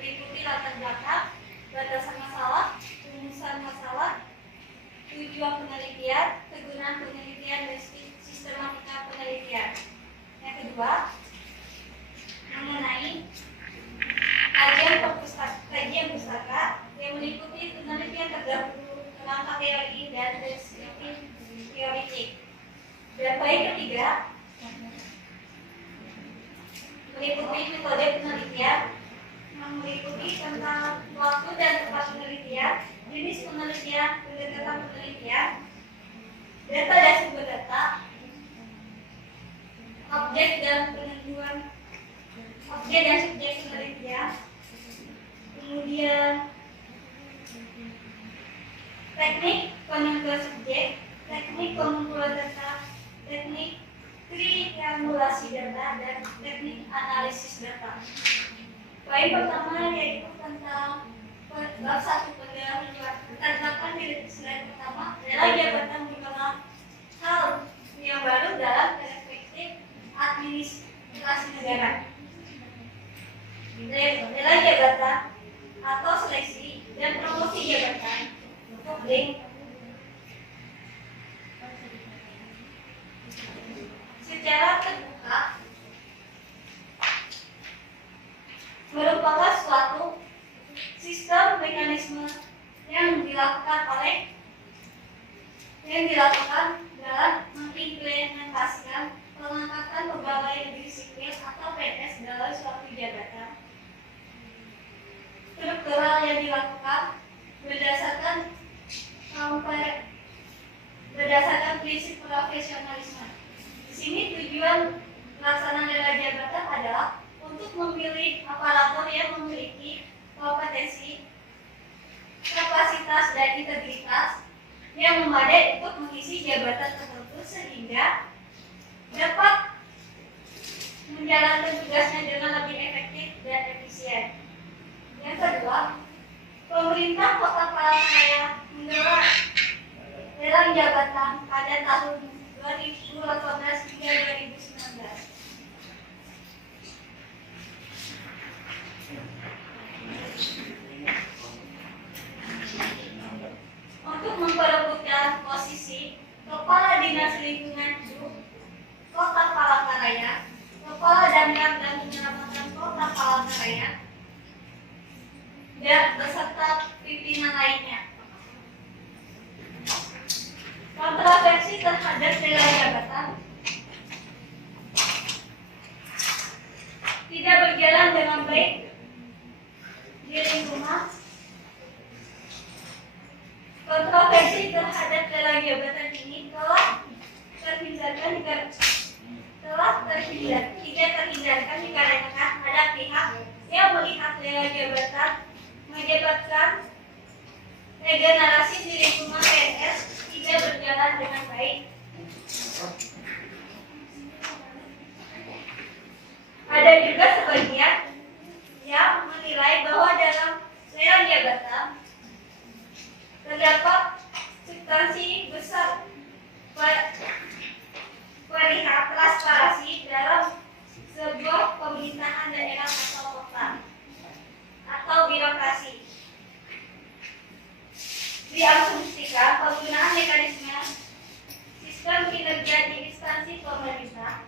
Meliputi latar belakang, batasan masalah, rumusan masalah, tujuan penelitian, kegunaan penelitian, dan sistematika penelitian. Yang kedua, mengenai kajian pustaka yang meliputi penelitian terdahulu, kerangka teori, dan deskripsi teoretik. Dan poin ketiga, meliputi metode penelitian, meliputi tentang waktu dan tempat penelitian, jenis penelitian, pendekatan penelitian, data dan sumber data, objek dan penentuan objek dan subjek penelitian, kemudian teknik penentuan subjek, teknik pengumpulan data, teknik triangulasi data, dan teknik analisis data. Poin pertama yaitu tentang bab 1 pendahuluan. Terdapat di slide pertama adalah jabatan merupakan hal yang baru dalam perspektif administrasi negara. Adalah jabatan atau seleksi dan promosi jabatan untuk link secara terbuka merupakan suatu sistem mekanisme yang dilakukan dalam mengimplementasikan pengangkatan pegawai negeri sipil atau PNS dalam suatu jabatan. Struktural yang dilakukan berdasarkan prinsip profesionalisme. Di sini tujuan pelaksanaan lelang jabatan adalah untuk memilih aparatur yang memiliki kompetensi, kapasitas, dan integritas yang memadai untuk mengisi jabatan tertentu sehingga dapat menjalankan tugasnya dengan lebih efektif dan efisien. Yang kedua, pemerintah Kota Palangkaraya menggelar lelang jabatan pada tahun 2018 hingga 2019. Untuk memperebutkan posisi Kepala Dinas Lingkungan Hidup Kota Palangkaraya, Kepala Damkar dan Penyelamatan Kota Palangkaraya, dan beserta pimpinan lainnya. Kontroversi terhadap lelang jabatan tidak berjalan dengan baik di lingkungan. Kontroversi terhadap lelang jabatan ini tidak terhindarkan dikarenakan ada pihak yang melihat lelang jabatan menyebabkan regenerasi di lingkungan PNS tidak berjalan dengan baik. Ada juga sebagian yang menilai bahwa dalam lelang jabatan terdapat substansi besar perihal transparansi dalam sebuah pemerintahan daerah atau kota atau birokrasi. Diasumsikan penggunaan mekanisme sistem kinerja di instansi pemerintah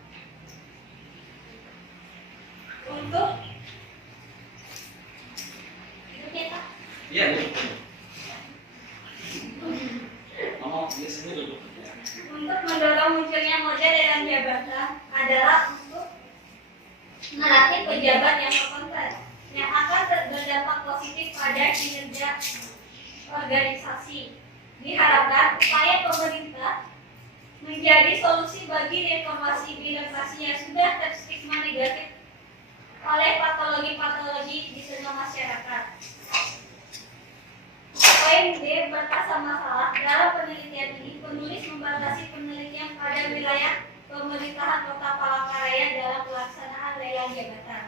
untuk untuk mendorong munculnya model lelang jabatan adalah untuk melatih pejabat yang berkompeten yang akan berdampak positif pada kinerja organisasi. Diharapkan upaya pemerintah menjadi solusi bagi reformasi birokrasi yang sudah terstigma negatif oleh patologi-patologi di tengah masyarakat. Poin D, batasan masalah. Dalam penelitian ini, penulis membatasi penelitian pada wilayah pemerintahan Kota Palangkaraya dalam pelaksanaan lelang jabatan.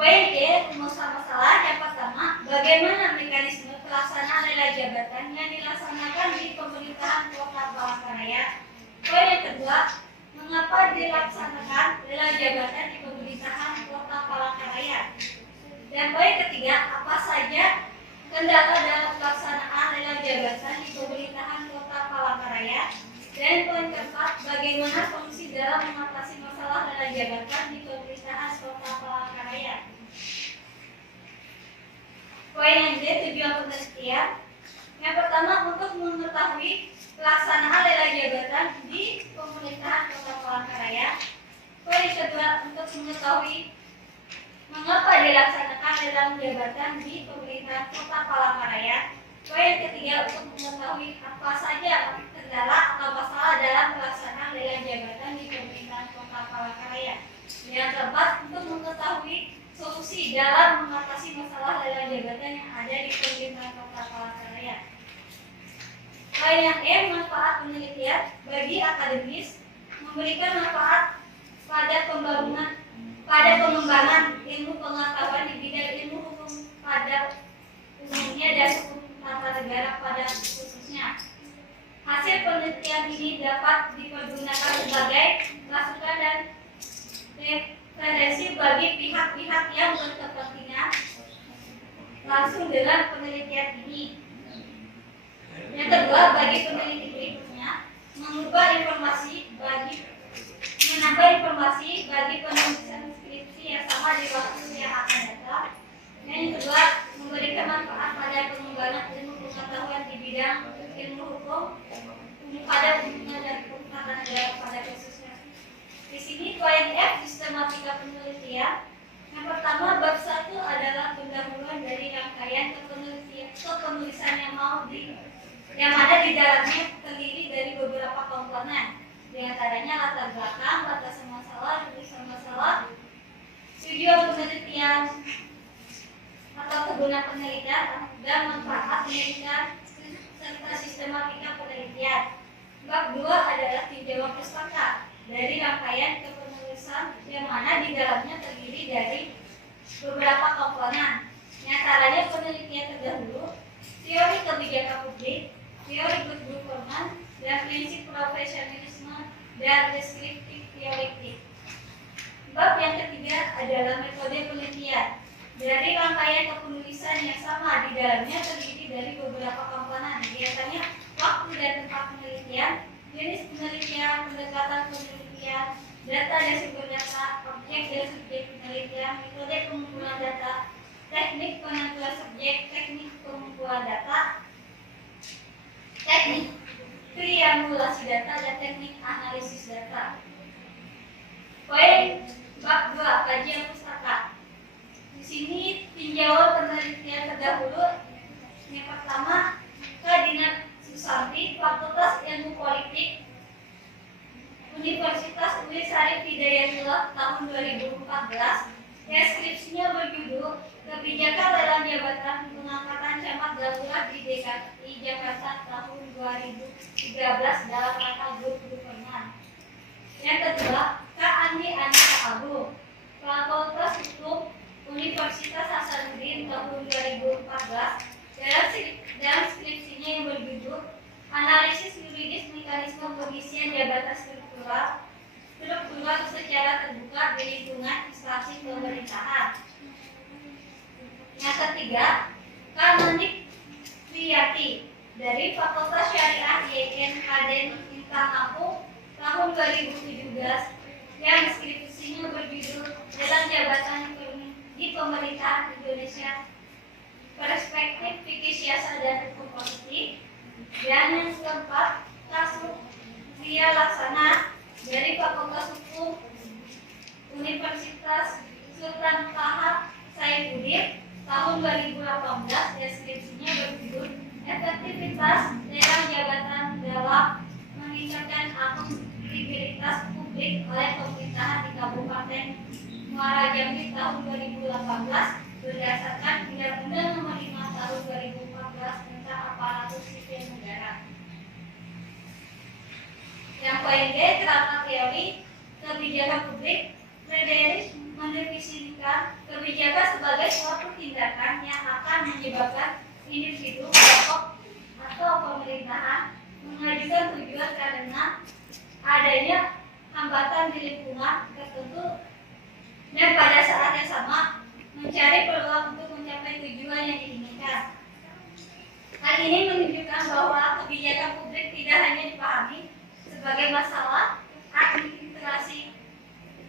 Poin D, masalah yang pertama, bagaimana mekanisme pelaksanaan lela jabatan yang dilaksanakan di pemerintahan Kota Palangkaraya. Poin yang kedua, mengapa dilaksanakan lela jabatan di pemerintahan Kota Palangkaraya. Dan poin ketiga, apa saja kendala dalam pelaksanaan lela jabatan di pemerintahan Kota Palangkaraya. Dan poin keempat, bagaimana solusi dalam mengatasi masalah lela jabatan di pemerintahan Kota Palangkaraya. Poin yang D, tujuan penelitian. Yang pertama, untuk mengetahui pelaksanaan lela jabatan di pemerintahan Kota Palangkaraya. Poin yang kedua, untuk mengetahui mengapa dilaksanakan lela jabatan di pemerintahan Kota Palangkaraya. Poin yang ketiga, untuk mengetahui apa saja kendala atau masalah dalam pelaksanaan lela jabatan di pemerintahan Kota Palangkaraya. Yang keempat, untuk mengetahui solusi dalam mengatasi masalah lela jabatan yang ada di pemerintahan Kota Palangkaraya. Poin yang E, manfaat penelitian bagi akademis, memberikan manfaat pada pengembangan ilmu pengetahuan di bidang ilmu hukum pada umumnya dan hukum tata negara pada khususnya. Hasil penelitian ini dapat dipergunakan sebagai masukan dan referensi bagi pihak-pihak yang berkepentingan langsung dengan penelitian ini. Yang kedua, bagi peneliti berikutnya, menambah informasi bagi penulisan skripsi yang sama di waktu yang akan datang. Dan yang kedua, memberikan manfaat pada pengembangan ilmu pengetahuan di bidang ilmu hukum pada umumnya dan hukum tata negara pada khususnya. Di sini poin F, sistematika penelitian. Yang pertama, bab 1 adalah pendahuluan dari rangkaian kepenulisan yang ada di dalamnya terdiri dari beberapa komponen. Di antaranya latar belakang, batasan masalah, tulisan masalah, tujuan penelitian atau kegunaan penelitian, dan manfaat penelitian serta sistematika penelitian. Bab 2 adalah tinjauan pustaka dari rangkaian kepenulisan yang mana di dalamnya terdiri dari beberapa komponen. Di antaranya penelitian terdahulu, teori kebijakan publik, teori good governance, dan prinsip profesionalisme dan deskriptif teoretik. Bab yang ketiga adalah metode penelitian. Dari rangkaian kepenulisan yang sama di dalamnya terdiri dari beberapa komponen, biasanya waktu dan tempat penelitian, jenis penelitian, pendekatan penelitian, data dan sumber data, objek dan subjek penelitian, metode pengumpulan data, teknik penentuan subjek, teknik pengumpulan data, teknik triangulasi data, dan teknik analisis data. Poin bab 2, kajian pustaka. Di sini tinjauan penelitian terdahulu. Yang pertama, Kadinat Susanti, Fakultas Ilmu Politik, Universitas Unisari Hidayatullah tahun 2014. Deskripsinya berjudul Kebijakan Lelang Jabatan Pengangkatan Camat Darurat di DKI Jakarta tahun 2013 dalam rangka good governance. Yang kedua, Kak Andi Anita Abu, Fakultas Hukum Universitas Hasanuddin tahun 2014. Dalam skripsinya yang berjudul Analisis Yuridis Mekanisme Pengisian Jabatan Struktural secara terbuka di lingkungan instansi pemerintahan. Yang ketiga, Kamanik Wiyati dari Fakultas Syariah IAIN Kaden Intan Lampung tahun 2017 yang skripsinya berjudul Lelang Jabatan di Pemerintahan Indonesia, Perspektif Fikih Siasa dan Hukum Positif. Dan yang keempat, Kasuk Ria Laksana dari Fakultas Hukum Universitas Sultan Tahap Saifuddin tahun 2018. Deskripsinya berjudul Efektivitas Lelang Jabatan dalam Meningkatkan Akuntabilitas Publik oleh Pemerintahan di Kabupaten Muara Jambi tahun 2018 berdasarkan Undang-Undang Nomor 5 tahun 2014 tentang Aparatur Sipil Negara. Yang poin D, kerangka teori kebijakan publik. Frederick mendefinisikan kebijakan tidak hanya dipahami sebagai masalah administrasi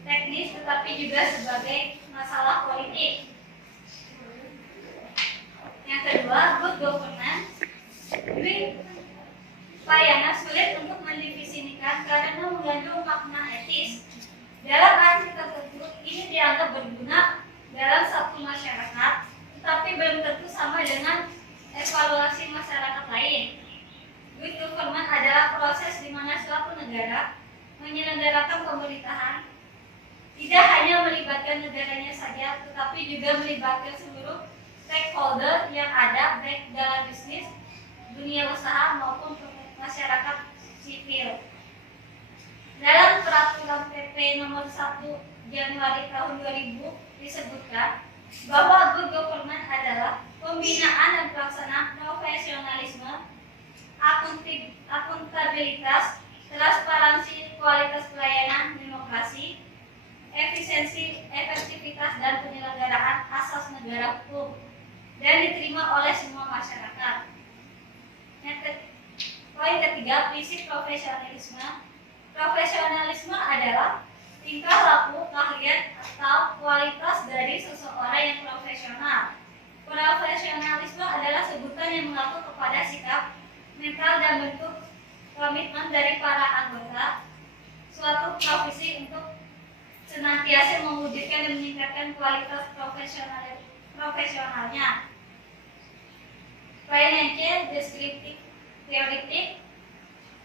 teknis, tetapi juga sebagai masalah politik. Yang kedua, good governance. Dwi Payana sulit untuk mendefinisikan karena mengandung makna etis. Dalam arti tertentu, ini dianggap berguna dalam satu masyarakat, tetapi belum tentu sama dengan evaluasi masyarakat lain. Good government adalah proses di mana suatu negara menyelenggarakan pemerintahan tidak hanya melibatkan negaranya saja, tetapi juga melibatkan seluruh stakeholder yang ada, baik dalam bisnis, dunia usaha maupun masyarakat sipil. Dalam peraturan PP nomor 1 Januari tahun 2000 disebutkan bahwa good government adalah pembinaan dan pelaksanaan profesionalisme, akuntabilitas, transparansi, kualitas pelayanan, demokrasi, efisiensi, efektivitas, dan penyelenggaraan asas negara hukum dan diterima oleh semua masyarakat. Poin ketiga, prinsip profesionalisme. Profesionalisme adalah tingkah laku, keahlian, atau kualitas dari seseorang yang profesional. Profesionalisme adalah sebutan yang mengaku kepada sikap, mental, dan bentuk komitmen dari para anggota suatu profesi untuk senantiasa mewujudkan dan meningkatkan kualitas profesionalnya. Poin yang ke, deskriptif teoritik.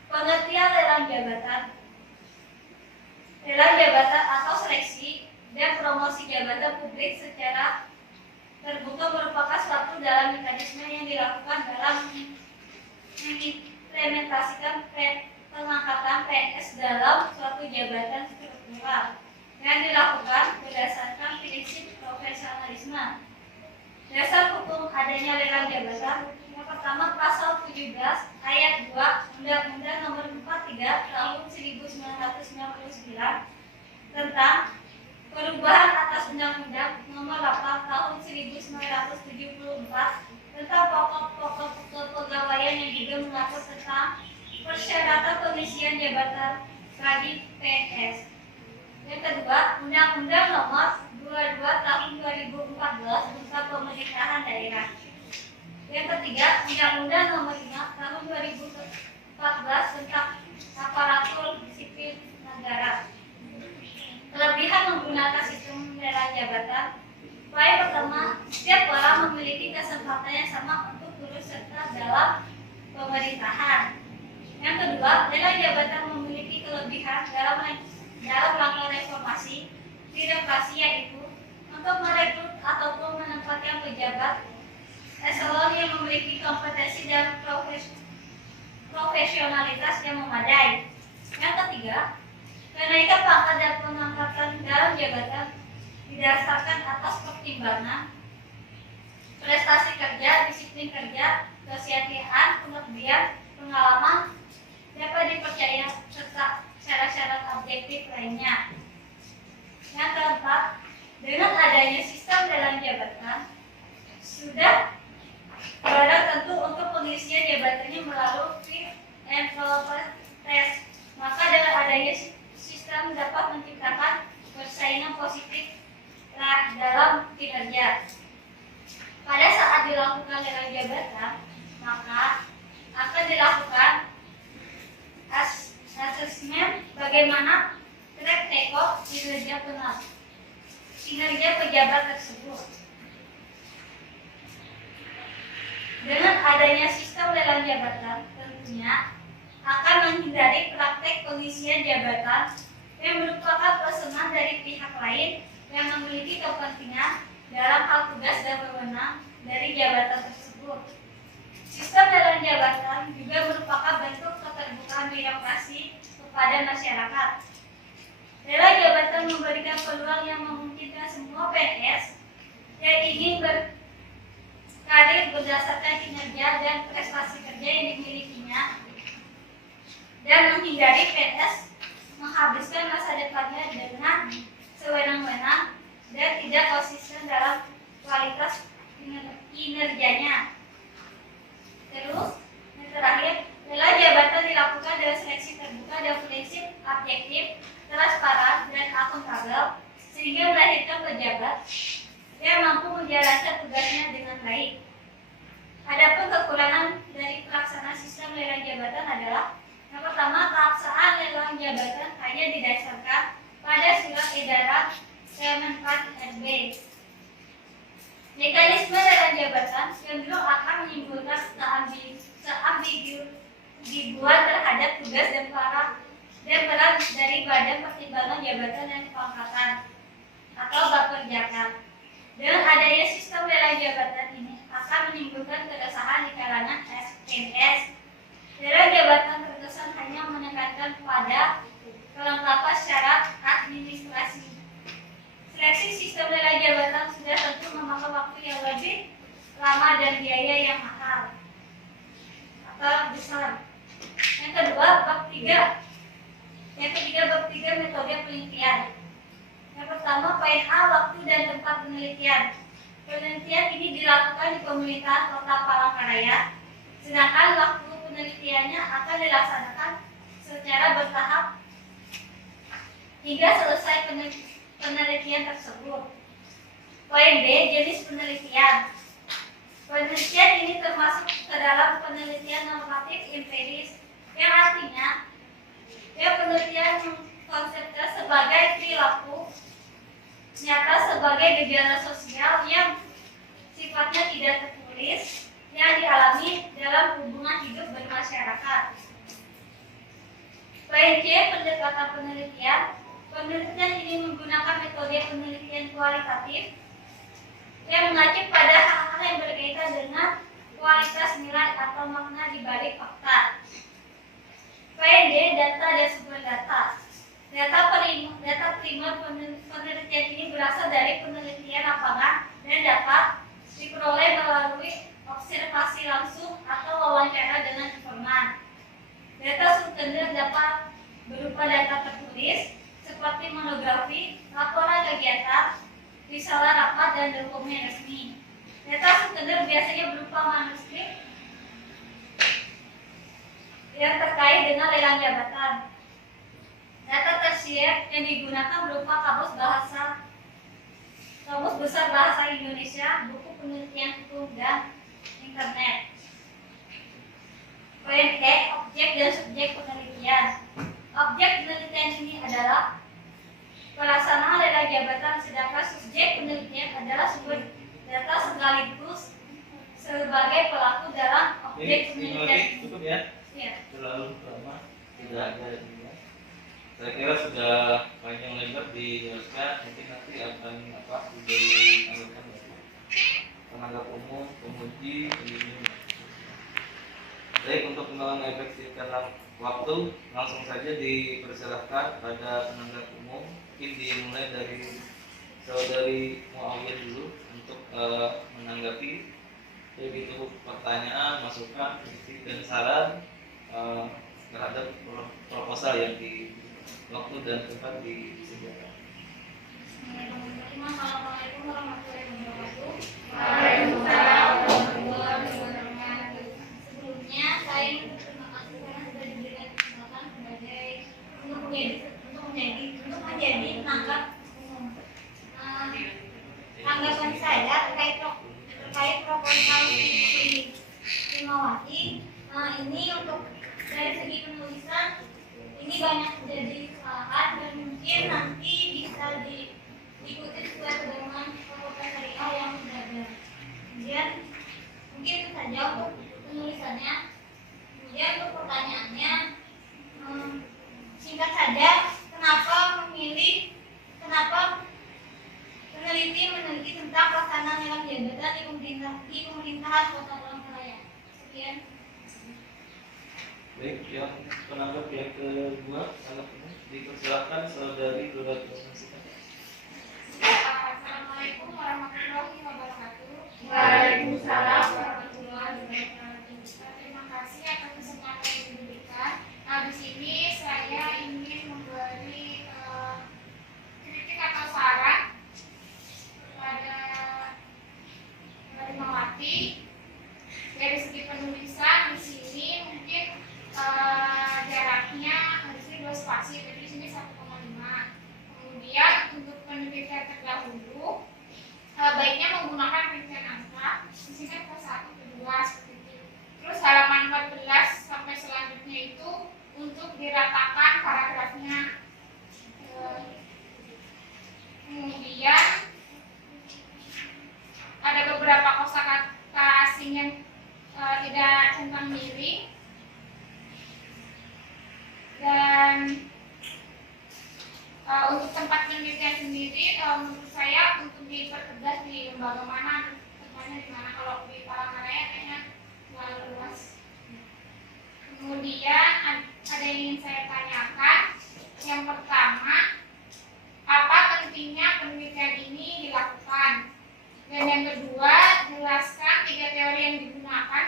Pengertian lelang jabatan. Lelang jabatan atau seleksi dan promosi jabatan publik secara terbuka merupakan suatu dalam mekanisme yang dilakukan dalam mengimplementasikan pengangkatan PNS dalam suatu jabatan struktural yang dilakukan berdasarkan prinsip profesionalisme. Dasar hukum adanya lelang jabatan. Yang pertama, pasal 17 ayat 2 Undang-Undang Nomor 43 Tahun 1999 tentang perubahan atas Undang-Undang Nomor 8 Tahun 1974 tentang pokok-pokok kepegawaian yang juga mengatur tentang persyaratan pengisian jabatan bagi PNS. Yang kedua, Undang-Undang Nomor 22 Tahun 2014 tentang pemerintahan daerah. Yang ketiga, Undang-Undang Nomor 5 Tahun 2014 tentang aparatur sipil negara. Kelebihan menggunakan sistem lelang jabatan. Poin pertama, setiap orang memiliki kesempatan yang sama untuk turut serta dalam pemerintahan. Yang kedua, lelang jabatan memiliki kelebihan dalam rangka reformasi birokrasi, yaitu untuk merekrut ataupun menempatkan pejabat eselon yang memiliki kompetensi dan profesionalitas yang memadai. Yang ketiga, kenaikan pangkat dan pengangkatan dalam jabatan didasarkan atas pertimbangan prestasi kerja, disiplin kerja, kesetiaan, pengabdian, pengalaman, dapat dipercaya, serta syarat-syarat objektif lainnya. Yang keempat, dengan adanya sistem lelang jabatan, sudah barang tentu untuk pengisian jabatannya melalui fit and proper test. Maka dengan adanya sistem dapat menciptakan persaingan positif dalam kinerja. Pada saat dilakukan lelang jabatan, maka akan dilakukan asesmen bagaimana track record kinerja pejabat tersebut. Dengan adanya sistem lelang jabatan, tentunya akan menghindari praktek pengisian jabatan yang merupakan pesanan dari pihak lain yang memiliki kepentingan dalam hal tugas dan wewenang dari jabatan tersebut. Sistem lelang jabatan juga merupakan bentuk keterbukaan birokrasi kepada masyarakat. Lelang jabatan memberikan peluang yang memungkinkan semua PNS yang ingin berkarir berdasarkan kinerja dan prestasi kerja yang dimilikinya dan menghindari PNS menghabiskan masa depannya dengan sewenang-wenang dan tidak konsisten dalam kualitas kinerjanya. Terus, yang terakhir, lelang jabatan dilakukan sehingga melahirkan pejabat yang mampu menjalankan tugasnya dengan baik. Adapun kekurangan dari pelaksanaan sistem lelang jabatan adalah yang pertama, pelaksanaan lelang jabatan hanya didasarkan pada surat edaran Kemenpan RB. Mekanisme lelang jabatan cenderung akan menimbulkan keambiguan terhadap tugas dan peran dari Badan Pertimbangan Jabatan dan Pangkatan atau Bapperjakat. Dengan adanya sistem lelang jabatan ini akan menimbulkan keresahan di kalangan PNS. Lelang jabatan terkesan hanya menekankan pada kelengkapan syarat administrasi. Seleksi sistem lelang jabatan sudah tentu memakan waktu yang lebih lama dan biaya yang mahal atau besar. Yang kedua, bab 3. Yang ketiga, bab 3 metode penelitian. Yang pertama, poin A, waktu dan tempat penelitian. Penelitian ini dilakukan di pemerintahan Kota Palangkaraya, sedangkan waktu penelitiannya akan dilaksanakan secara bertahap hingga selesai penelitian tersebut. Poin B, jenis penelitian. Penelitian ini termasuk ke dalam penelitian normatif empiris, yang artinya penelitian mengkonsepkan sebagai perilaku nyata sebagai gejala sosial yang sifatnya tidak tertulis yang dialami dalam hubungan hidup bermasyarakat. Poin C, pendekatan penelitian. Penelitian ini menggunakan metode penelitian kualitatif yang mengacu pada hal-hal yang berkaitan dengan kualitas nilai atau makna di balik fakta. Poin D, data dan sumber data. Data primer penelitian ini berasal dari penelitian lapangan dan dapat diperoleh melalui observasi langsung atau wawancara dengan informan. Data sekunder dapat berupa data tertulis seperti monografi, laporan kegiatan, risalah rapat, dan dokumen resmi. Data sekunder biasanya berupa manuskrip yang terkait dengan lelang jabatan. Data tersier yang digunakan berupa kamus besar bahasa Indonesia, buku penelitian hukum, dan internet. Poin E, objek dan subjek penelitian. Objek penelitian ini adalah pelaksanaan lelang jabatan, sedangkan subjek penelitian adalah sumber data sekaligus sebagai pelaku dalam objek penelitian. Cukup ya? Ya. Terlalu lama tidak ada ini. Saya kira sudah panjang lebar dijelaskan, mungkin nanti akan diberi tanggapan penanggap umum, penguji, peneliti. Baik, untuk mengefektifkan waktu, langsung saja dipersilahkan pada penanggap umum. Mungkin dimulai dari saudari Muawiyah dulu untuk menanggapi baik itu pertanyaan, masukan, kritik, dan saran terhadap proposal yang di waktu dan tempat disediakan. Assalamualaikum warahmatullahi wabarakatuh. Waalaikumsalam warahmatullahi wabarakatuh. Sebelumnya saya berterima kasih karena sudah diberikan kesempatan untuk menjadi penanggap umum. Tanggapan saya terkait proposal Timawati. Ini untuk dari segi penulisan ini banyak terjadi kesalahan dan mungkin nanti bisa diikuti sesuai pedoman fakultas syariah yang sudah ada. Kemudian mungkin itu saja untuk penulisannya. Kemudian untuk pertanyaannya, singkat saja, kenapa peneliti meneliti tentang pelaksanaan lelang jabatan di pemerintahan Kota Palangkaraya. Sekian. Baik, yang penanggap yang kedua, dipersilakan saudari Nurul Mustika. Assalamualaikum warahmatullahi wabarakatuh. Waalaikumsalam warahmatullahi wabarakatuh. Terima kasih atas kesempatan yang diberikan. Di sini saya ingin memberi kritik atau saran kepada Mawati. Dari segi penulisan di sini mungkin jaraknya harusnya 2 spasi, tapi di sini 1,5. Kemudian bagaimana tempatnya di mana. Kalau di Palangkaraya kayaknya terlalu luas. Kemudian ada yang ingin saya tanyakan. Yang pertama, apa pentingnya penelitian ini dilakukan? Dan yang kedua, jelaskan 3 teori yang digunakan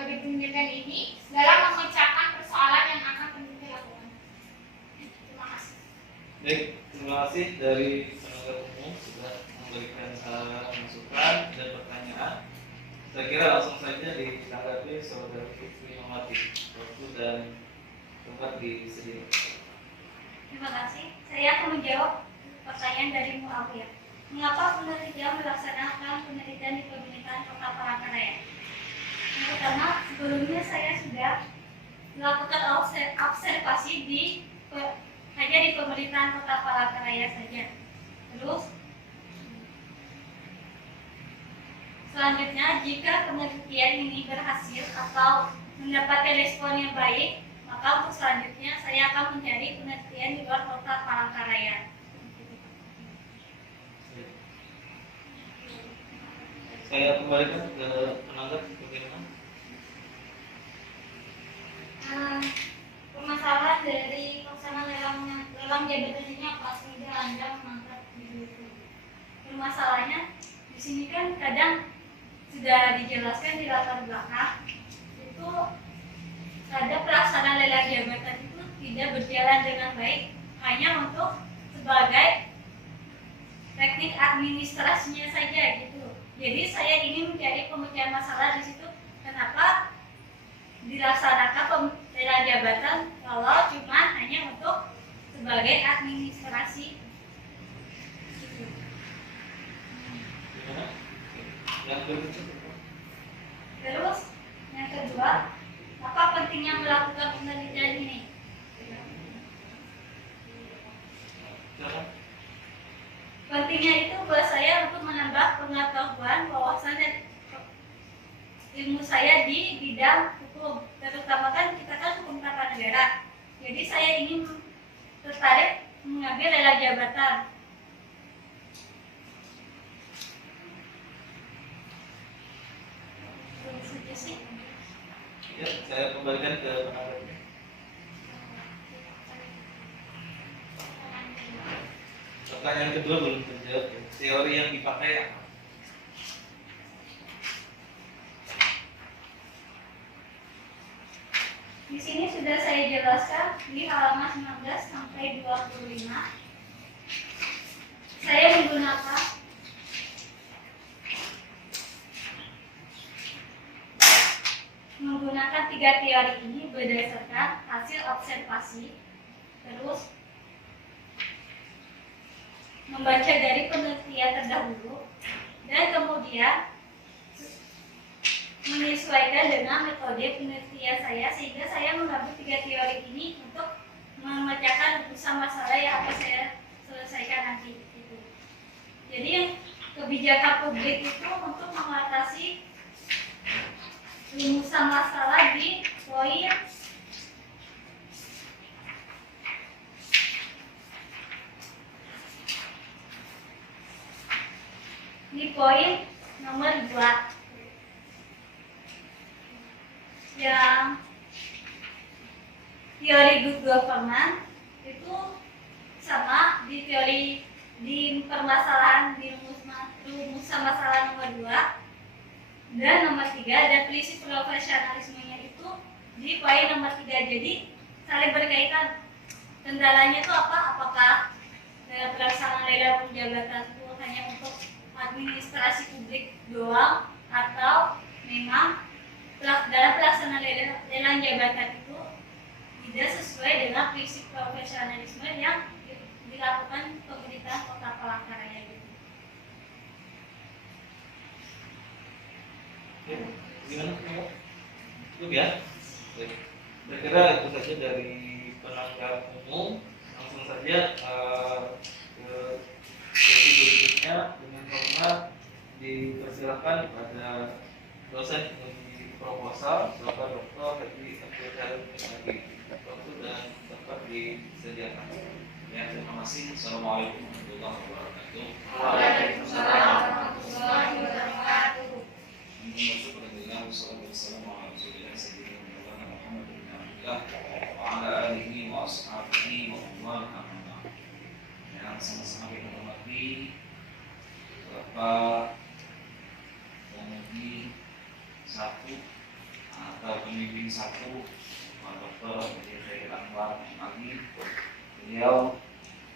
di penelitian ini dalam memecahkan persoalan yang akan peneliti lakukan. Terima kasih. Baik, terima kasih dari penegak umum sudah memberikan masukan dan pertanyaan. Saya kira langsung saja ditanggapi Saudara Fikri Mamati. Waktu dan tempat disediakan. Terima kasih. Saya akan menjawab pertanyaan dari Muawiyah. Mengapa penelitian melaksanakan penelitian di pemerintahan Kota Palangkaraya? Yang pertama, sebelumnya saya sudah melakukan observasi hanya di pemerintahan Kota Palangkaraya saja. Terus, selanjutnya, jika penelitian ini berhasil atau mendapatkan respon yang baik, maka untuk selanjutnya saya akan mencari penelitian di luar Kota Palangkaraya. Saya kembalikan ke penanggap bagaimana? Permasalahan dari pelaksanaan lelang jabatan ini apa sih Anda mengangkat itu? Permasalahannya di sini kan kadang sudah dijelaskan di latar belakang itu ada pelaksanaan lelang jabatan itu tidak berjalan dengan baik hanya untuk sebagai teknik administrasinya saja gitu. Jadi saya ingin mencari pemecahan masalah di situ. Kenapa dilaksanakan lelang jabatan kalau cuma hanya untuk sebagai administrasi? Gitu. Gimana? Yang berikutnya. Terus yang kedua, apa pentingnya melakukan penelitian ini? Silakan. Pentingnya itu buat saya untuk menambah pengetahuan, wawasan dan ilmu saya di bidang hukum. Terutama kan kita kan hukum tata negara. Jadi saya ingin tertarik mengambil lelang jabatan. Terus saja sih. Ya, saya kembalikan ke penanggapnya. Pertanyaan kedua belum terjawab. Teori yang dipakai apa? Di sini sudah saya jelaskan di halaman 19 sampai 25. Saya menggunakan 3 teori ini berdasarkan hasil observasi, terus membaca dari penelitian terdahulu, dan kemudian menyesuaikan dengan metode penelitian saya sehingga saya mengambil 3 teori ini untuk memecahkan urusan masalah yang akan saya selesaikan nanti. Jadi yang kebijakan publik itu untuk mengatasi rumusan masalah di poin nomor 2 yang teori good governance itu sama di teori di permasalahan di rumusan masalah nomor 2 dan nomor 3, dan prinsip profesionalismenya itu di poin nomor 3. Jadi saling berkaitan. Kendalanya itu apa? Apakah dalam pelaksanaan lelang jabatan itu hanya untuk administrasi publik doang, atau memang dalam pelaksanaan lelang jabatan itu tidak sesuai dengan prinsip profesionalisme yang dilakukan pemerintahan Kota Palangkaraya gitu. Gimana? Cukup ya? Saya kira itu saja dari penanggap umum. Langsung saja ke sesi berikutnya. Dengan hormat dipersilakan kepada dosen uji proposal Bapak Dr. Hadi Abdul Karim Waktu dan tempat disediakan. Ya, terima kasih. masing-masing. Assalamualaikum warahmatullahi wabarakatuh. Waalaikumsalam warahmatullahi wabarakatuh. Alhamdulillah, wassalamu ala rasulillah sayyidina Muhammad bin Abdullah wa ala alihi wa ashabihi wa man walah. Yang sama-sama kita hormati Bapak Pemudi satu atau pemimpin satu, Pak Dr. Haji Anwar Magi. Beliau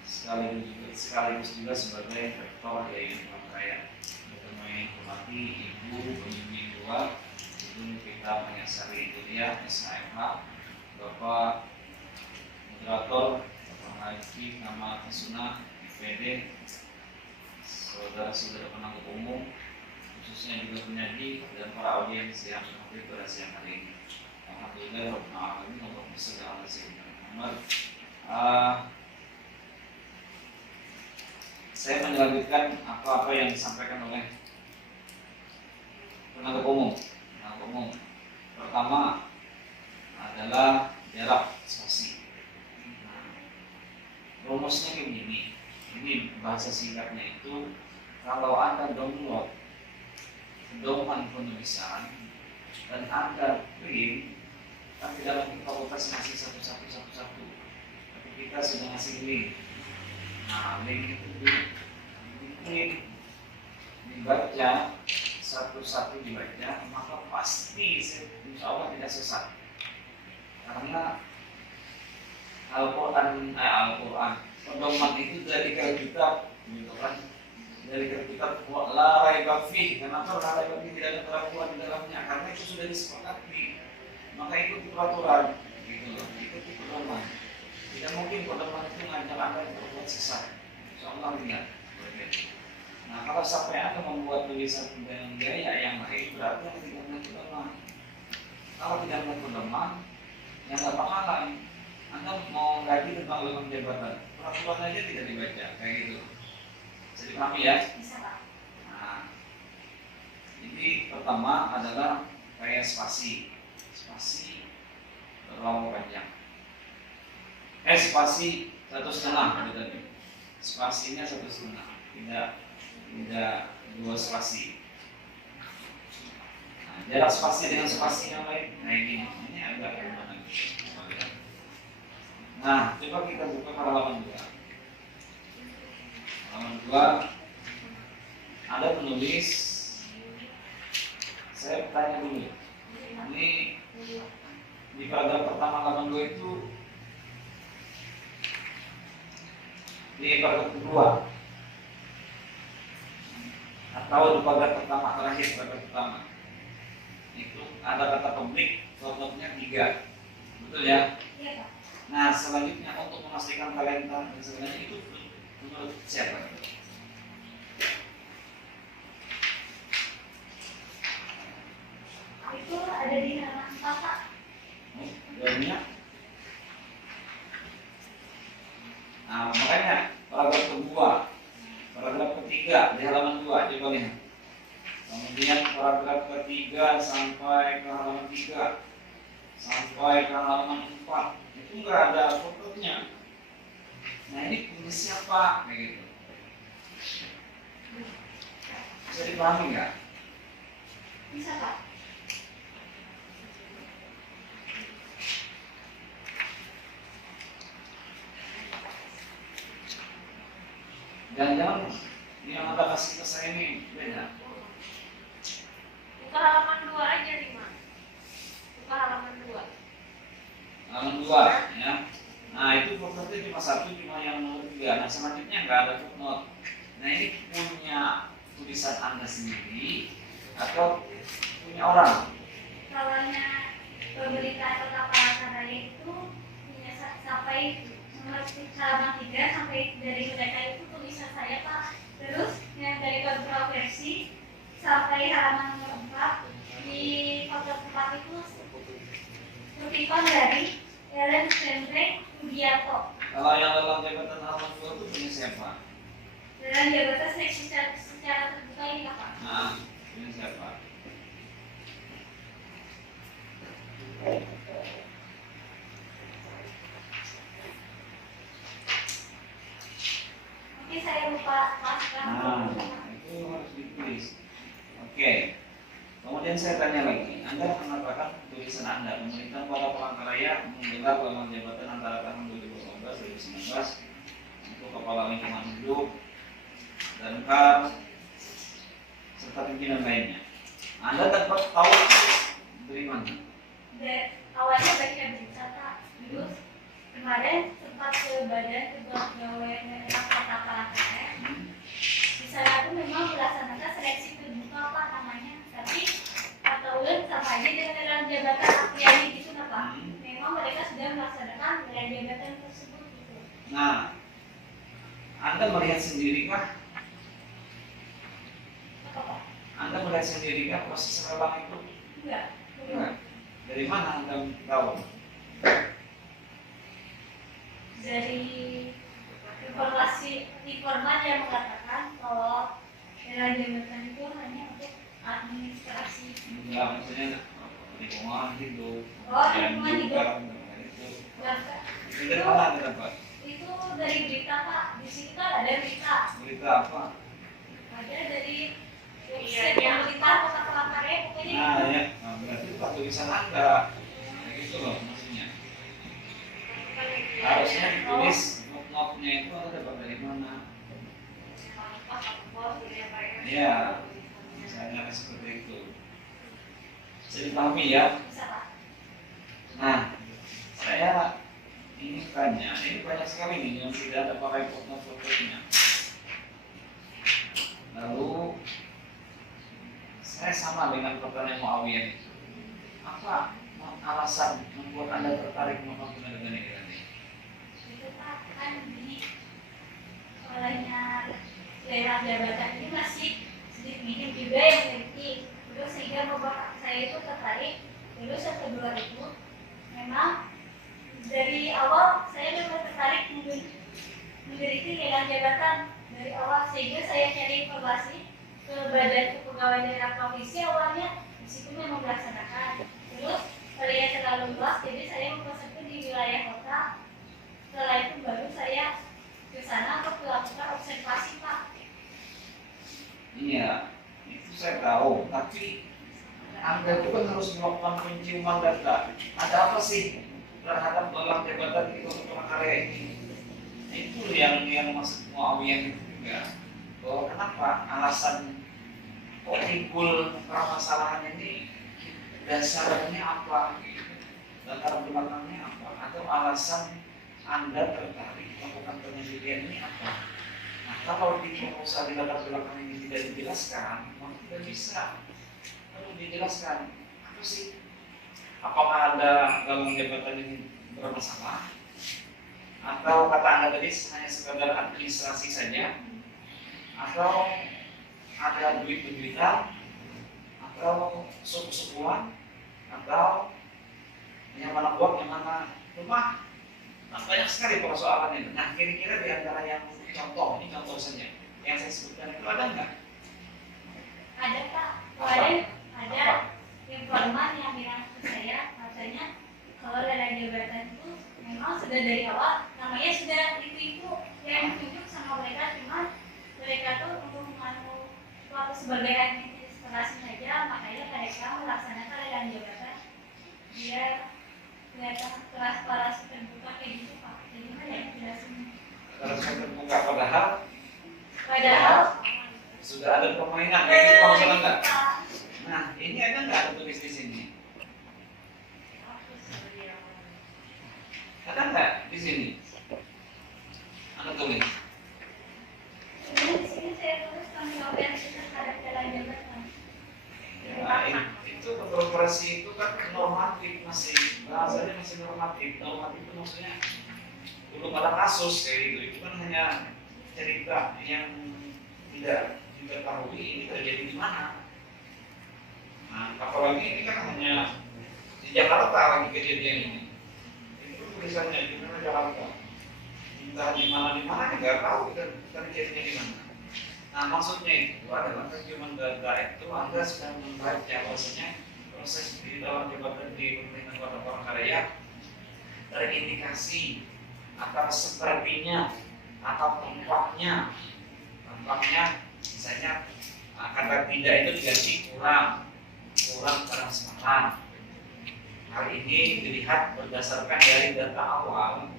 sekaligus juga sebagai rektor Yayasan Imam Raya. Kami hormati Ibu Pembimbing 2 Ibu kita Menyasari Dunia SHMH, Bapak Moderator, Bapak Haji Nama Sunnah IPD, saudara-saudara penanggung umum, khususnya juga penyaji dan para audiens yang hadir pada siang hari ini. Alhamdulillah, Rabbil Alamin, Allahumma shalli ala sayyidina Muhammad. Saya melanjutkan apa-apa yang disampaikan oleh penanggung umum. Pertama adalah jarak spasi. Rumusnya begini. Ini bahasa singkatnya itu, kalau Anda download pedoman penulisan dan Anda print, kan di dalam fakultas masih satu. Tapi kita sudah ngasih link. Nah, link itu di dibaca satu-satu dibaca, maka pasti insya Allah tidak sesat. Karena Al-Quran, pedoman itu dari kitab, gitu kan? Dari kitab la raiba fi. Kenapa la raiba fi? Tidak ada keraguan di dalamnya, karena itu sudah disepakati. Maka ikuti peraturan, gitu loh. Ikuti pedoman. Tidak mungkin pedoman itu ngajak Anda berbuat sesat. Insya Allah tidak. Nah, kalau sampai Anda membuat tulisan dengan gaya yang lain, berarti Anda tidak melihat pedoman. Kalau tidak melihat pedoman, yang nggak bakalan Anda mau lagi tentang lembaga jabatan, peraturan aja tidak dibaca, kayak gitu. Bisa dipahami ya? Bisa, Pak. Nah, ini pertama adalah kayak spasi terlalu panjang. Spasi 1,5 tadi. Spasinya 1,5, tidak 2 spasi. Nah, jarak spasi dengan spasi yang lain, nah ini agak gimana? Nah, coba kita buka halaman 2. Halaman 2 ada penulis. Saya tanya dulu. Ini di paragraf pertama halaman 2 itu, di paragraf kedua atau di paragraf pertama terakhir, paragraf pertama itu ada kata publik, fotonya 3, betul ya? Iya, Pak. Nah, selanjutnya untuk memastikan talenta dan sebagainya itu menurut siapa? Itu ada di halaman 4, Pak. Banyak. Nah, makanya paragraf kedua, paragraf ketiga di halaman 2, coba lihat. Kemudian paragraf ketiga sampai ke halaman 3, sampai ke halaman 4, itu enggak ada fotonya. Nah, ini punya siapa? Kayak gitu. Bisa dipahami nggak? Bisa, Pak. Jangan-jangan yang Anda kasih ke saya ini beda. Buka halaman 2 aja nih, Mas. Buka halaman 2. Halaman 2 ya. Nah, itu footnote cuma 1, cuma yang nomor 3. Nah, selanjutnya nggak ada footnote. Nah, ini punya tulisan Anda sendiri atau punya orang? Kalaunya pemerintah Kota Palangkaraya itu punya sampai nomor halaman 3 sampai dari mereka itu tulisan saya, Pak. Terus yang dari kontroversi sampai halaman nomor 4 di foto 4 itu kutipan dari Ellen Stenbrek Rudianto. Kalau yang dalam jabatan halaman 2 itu punya siapa? Dalam jabatan seleksi secara terbuka ini, Pak. Nah, punya siapa? Tapi saya lupa masukkan. Nah, itu harus ditulis. Oke. Kemudian saya tanya lagi, Anda mengatakan tulisan Anda memerintahkan pada Palangkaraya menggelar lelang jabatan antara tahun 2018 dan 2019 untuk kepala lingkungan hidup dan kar serta pimpinan lainnya. Anda dapat tahu dari mana? Awalnya baca berita Kak. Terus kemarin sempat ke Badan Kepegawaian Daerah Kota Palangkaraya. Di sana tuh memang melaksanakan seleksi terbuka Pak namanya. Tapi kata ulun sama aja dengan lelang jabatan akhirnya gitu nah Pak. Memang mereka sudah melaksanakan lelang jabatan tersebut gitu. Nah, Anda melihat sendirikah? Apa Pak? Anda melihat sendirikah proses lelang itu? Enggak. Enggak. Dari mana Anda tahu? Dari informan yang mengatakan kalau lelang jabatan itu hanya untuk administrasi. Enggak, maksudnya lingkungan hidup. Oh, dan lingkungan hidup. juga itu. Warga. Itu dari mana Anda dapat? Itu dari berita Pak. Di sini kan ada berita. Berita apa? Ada dari website pemerintah Kota Palangkaraya pokoknya. Nah, ya. Nah, berarti itu tulisan Anda. Kayak gitu loh maksudnya. Harusnya ditulis not-notnya itu Anda dapat dari mana? Ya, misalnya seperti itu. Bisa dipahami ya? Bisa Pak. Nah, saya ini tanya, ini banyak sekali nih yang tidak ada pakai foto-fotonya. Lalu saya sama dengan pertanyaan Muawiyah itu. Apa alasan membuat Anda tertarik melakukan dengan ini? Itu Pak kan di olehnya lelang jabatan ini masih sedikit minim juga yang memiliki. Terus sehingga bapak saya itu tertarik. Terus yang kedua itu memang dari awal saya memang tertarik menggeluti lelang jabatan dari awal sehingga saya cari informasi ke Badan Kepegawaian Daerah Provinsi awalnya di situ memang melaksanakan. Terus karya terlalu luas jadi saya mempesankan di wilayah kota. Setelah itu baru saya ke sana untuk melakukan observasi Pak. Iya, itu saya tahu, tapi Anda itu kan harus melakukan penciuman data. Ada apa sih terhadap lelang jabatan di Kota Palangkaraya ini? Itu yang maksud Muawiyah itu juga. Bahwa kenapa alasan kok timbul permasalahan ini, dasarnya apa? Gitu. Latar belakangnya apa? Atau alasan Anda tertarik melakukan penelitian ini apa? Nah, kalau di proposal di latar belakang ini tidak dijelaskan, maka tidak bisa. Perlu dijelaskan apa sih? Apakah Anda dalam jabatan ini bermasalah? Atau kata Anda tadi hanya sekadar administrasi saja? Atau ada duit-duitan? Atau suku-sukuan? Atau yang mana uang, yang mana rumah? Nah, banyak sekali persoalan ini. Nah, kira-kira di antara yang contoh, ini contoh saja, yang saya sebutkan itu ada nggak? Ada Pak. Kemarin ada informan yang bilang ke saya katanya kalau lelang jabatan itu memang sudah dari awal namanya sudah itu yang ditunjuk sama mereka cuma mereka tuh untuk menganu suatu sebagai administrasi saja makanya mereka melaksanakan lelang jabatan biar kelihatan transparansi terbuka kayak gitu Pak. Jadi mana ya jelasin? Kalau saya terbuka padahal sudah ada permainan kayak gitu masalah nggak? Nah, ini ada nggak tulis di sini? Ada nggak di sini? Anda tulis. Sebenarnya di sini saya tulis tanggung jawab yang terhadap lelang jabatan. Ya, itu korporasi itu kan normatif masih bahasanya masih normatif. Normatif itu maksudnya belum ada kasus kayak gitu. Itu kan hanya cerita yang tidak diketahui ini terjadi di mana. Nah, apalagi ini kan hanya di Jakarta lagi kejadian ini. Itu tulisannya di mana Jakarta. Entah di mana nggak tahu terjadinya di mana. Nah, maksudnya itu adalah penciuman data itu Anda sedang membaca bahwasanya proses di dalam jabatan di pemerintahan Kota Palangkaraya terindikasi atau sepertinya atau tampak tampaknya misalnya kata tidak itu diganti kurang pada sekarang. Hal ini dilihat berdasarkan dari data awal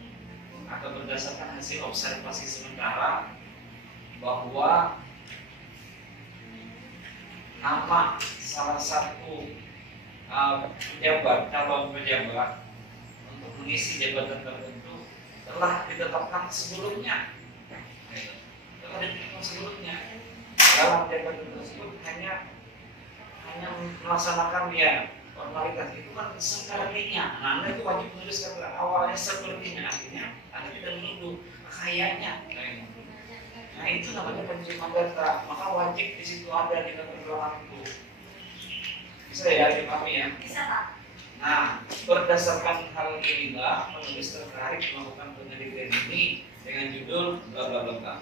atau berdasarkan hasil observasi sementara bahwa nama salah satu calon pejabat untuk mengisi jabatan tertentu telah ditetapkan sebelumnya. Dalam jabatan tersebut hanya melaksanakan formalitas itu kan sepertinya. Nah, Anda itu wajib menulis kata awalnya sepertinya, artinya Anda tidak menuduh kayaknya. Nah, itu namanya penerimaan data. Maka wajib di situ ada di latar belakang itu. Bisa ya dipahami ya? Bisa Pak. Nah, berdasarkan hal inilah penulis tertarik melakukan penelitian ini dengan judul bla bla bla.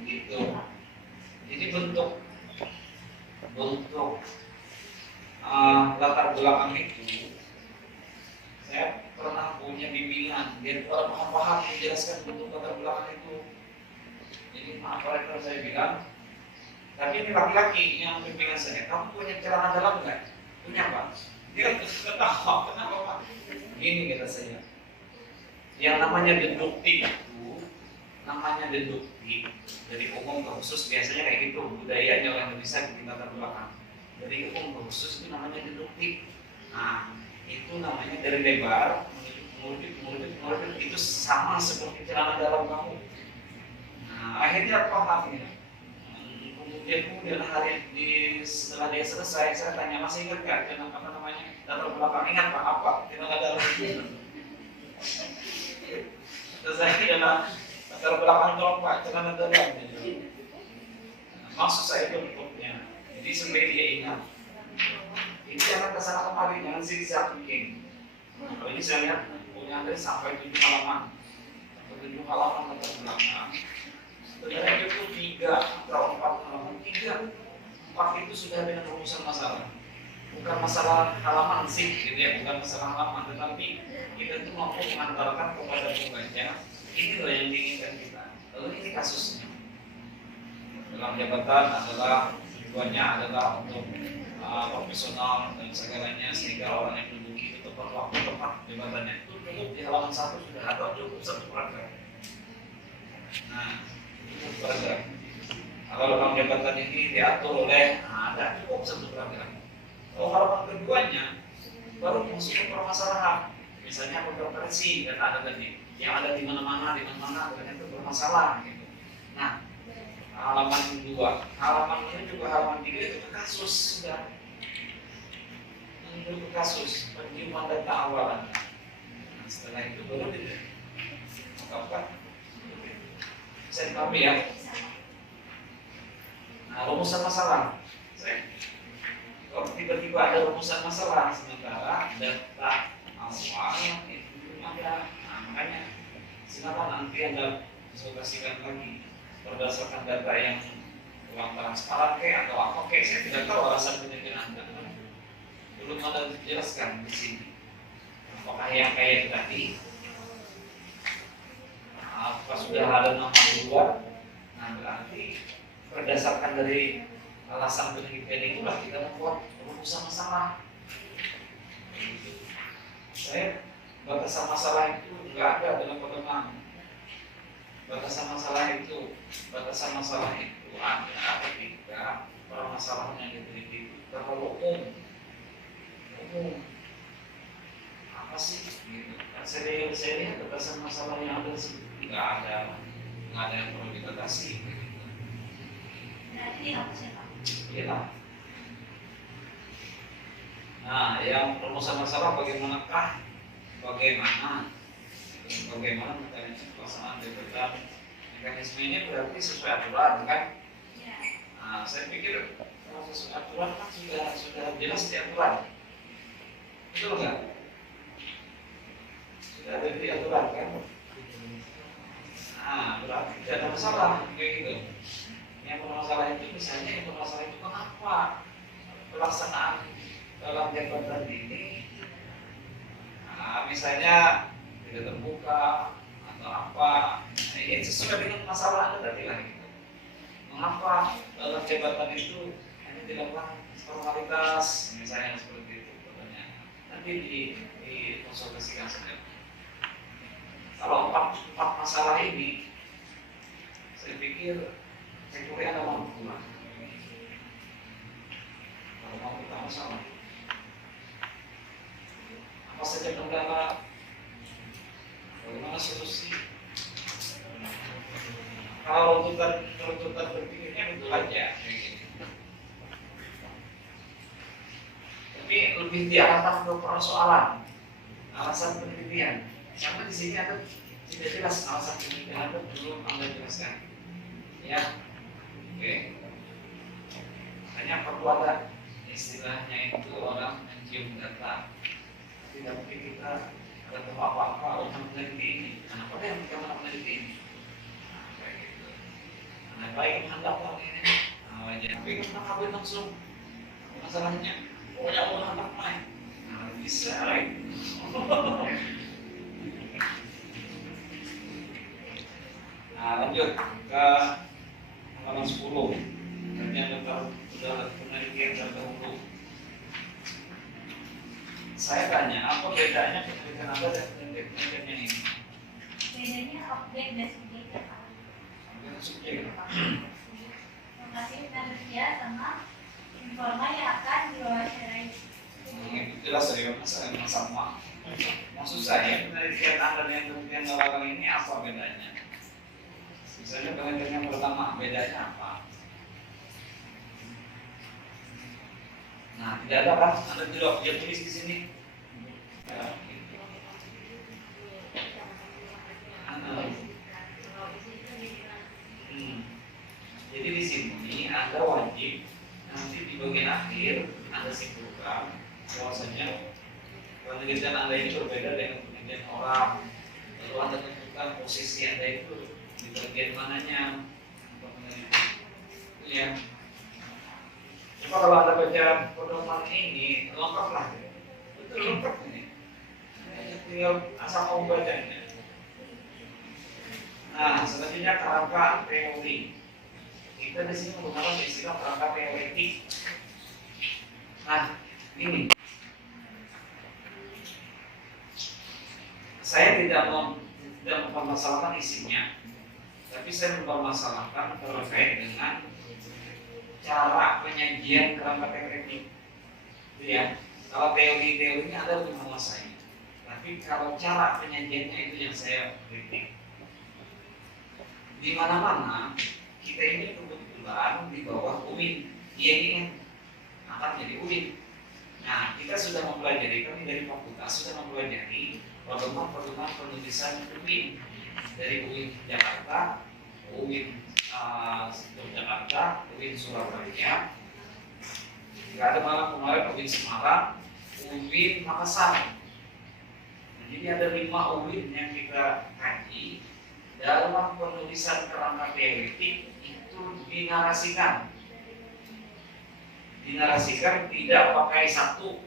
Gitu. Jadi bentuk latar belakang itu saya pernah punya bimbingan dia paham menjelaskan bentuk latar belakang itu. Jadi maaf kalau saya bilang, tapi ini laki-laki yang bimbingan saya, kamu punya celana dalam nggak? Punya Pak. Dia ketawa, kenapa Pak? Gini kata saya, yang namanya deduktif itu, namanya deduktif dari umum ke khusus biasanya kayak gitu budayanya orang Indonesia di latar belakang. Dari umum ke khusus itu namanya deduktif. Nah, itu namanya dari lebar menurut itu sama seperti celana dalam kamu. Nah, akhirnya paham ya. Kemudian setelah dia selesai, saya tanya masih ingat nggak apa namanya latar belakang? Ingat Pak apa? Celana dalam. Terus saya adalah latar belakang dong Pak, celana dalam. Maksud saya itu bentuknya. Jadi supaya dia ingat. Ini jangan kesana kemari, jangan zigzag thinking. Kalau ini saya lihat punya Anda sampai 7 halaman. Sampai 7 halaman latar belakang. Sebenarnya cukup 3 atau 4 halaman. 4 itu sudah dengan rumusan masalah. Bukan masalah halaman sih, gitu ya, bukan masalah halaman, tetapi kita itu mampu mengantarkan kepada pembaca. Ini loh yang diinginkan kita. Lalu ini kasusnya. Dalam jabatan adalah tujuannya adalah untuk profesional dan segalanya sehingga orang yang menduduki itu tepat waktu tepat jabatannya. Itu cukup di halaman 1 sudah ada cukup 1 paragraf. Nah, cukup paragraf. Kalau dalam jabatan ini diatur oleh ada cukup 1 paragraf. Kalau halaman keduanya baru masuk ke permasalahan. Misalnya kontroversi dan ada tadi yang ada di mana-mana ternyata bermasalah gitu. Nah, halaman 2, halaman ini juga halaman 3 itu ke kasus sudah. Menuju ke kasus penciuman data awalan. Nah, setelah itu baru diungkapkan. Saya pahami ya. Nah, rumusan masalah. Kalau tiba-tiba ada rumusan masalah sementara data awal itu belum ada, nah, makanya silakan nanti Anda konsultasikan lagi berdasarkan data yang kurang transparan atau apa saya tidak tahu alasan penelitian Anda. Belum ada dijelaskan di sini. Apakah yang kayak tadi? Apa sudah ada nama dua? Nah, berarti berdasarkan dari alasan penelitian itulah kita membuat rumusan masalah. Saya batasan masalah itu enggak ada dalam pedoman. Batasan masalah itu ada ketika permasalahan yang diteliti itu terlalu umum. Apa sih? Gitu. Saya lihat batasan masalah yang ada enggak ada yang perlu dibatasi. Berarti dihapus ya Pak? Iya. Nah, yang rumusan masalah bagaimana mekanisme pelaksanaan jabatan. Mekanisme ini berarti sesuai aturan kan? Iya. Nah, saya pikir kalau sesuai aturan kan sudah jelas di aturan. Betul nggak? Sudah ada di aturan kan? Nah, berarti tidak ada masalah kayak gitu. Yang bermasalah itu misalnya kenapa pelaksanaan dalam jabatan ini misalnya tidak terbuka atau apa, ya sesuai dengan masalah Anda tadi lah. Gitu. Mengapa dalam jabatan itu hanya dilakukan formalitas, misalnya seperti itu, pertanyaan. Nanti dikonsultasikan saja. Kalau empat masalah ini, saya pikir sektornya ada mampu lah. Kalau mau kita masalah, apa saja kendala, bagaimana solusi? Kalau tuntutan berpikirnya betul aja, kayak gitu. Tapi lebih diarahkan ke persoalan, alasan penelitian. Karena di sini ada tidak jelas alasan penelitian itu belum Anda jelaskan. Ya, oke. Hanya perbuatan, istilahnya itu orang mencium data. Tidak mungkin kita ada tahu apa-apa untuk meneliti ini. Kenapa yang kita meneliti ini? Nah, kayak gitu. Nah, baik hendak ini. Nah, wajar. Tapi kita kabin langsung. Masalahnya, mau hendak main. Nah, bisa, right? Nah, lanjut ke halaman 10. Ternyata sudah penelitian terdahulu. Saya tanya, apa bedanya penelitian Anda dan penelitian yang ini? Bedanya objek dan subjek. Objek subjek. Lokasi manusia sama informa yang akan diwawancarai. Itu jelas ya, masalah yang sama. Maksud saya, penelitian Anda dan penelitian orang ini apa bedanya? Misalnya penelitian yang pertama, bedanya apa? Nah, tidak ada kan? Anda tidak tulis di sini. Ya, gitu. Jadi di sini Anda wajib nanti di bagian akhir Anda simpulkan bahwasanya penelitian Anda ini berbeda dengan penelitian orang. Lalu Anda tentukan posisi Anda itu di bagian mananya untuk meneliti. Ya. Coba kalau Anda baca pedoman ini lengkap lah, betul lengkap ini. Tinggal asal mau bacanya. Nah, selanjutnya kerangka teori. Kita di sini menggunakan istilah kerangka teoretik. Nah, ini saya tidak mempermasalahkan isinya, tapi saya mempermasalahkan terkait dengan cara penyajian kerangka teoretik. Ya, kalau teori-teorinya ada lebih menguasai, tapi kalau cara penyajiannya itu yang saya kritik. Di mana-mana kita ini kebetulan di bawah UIN, IAIN akan jadi UIN. Nah, kita sudah mempelajari, kami dari fakultas sudah mempelajari pedoman penulisan UIN dari UIN Jakarta, UIN Yogyakarta, UIN Surabaya, nggak ada malam kemarin UIN Semarang, UIN Makassar. Nah, jadi ada 5 UIN yang kita kaji. Dalam penulisan kerangka teoretik itu dinarasikan tidak pakai satu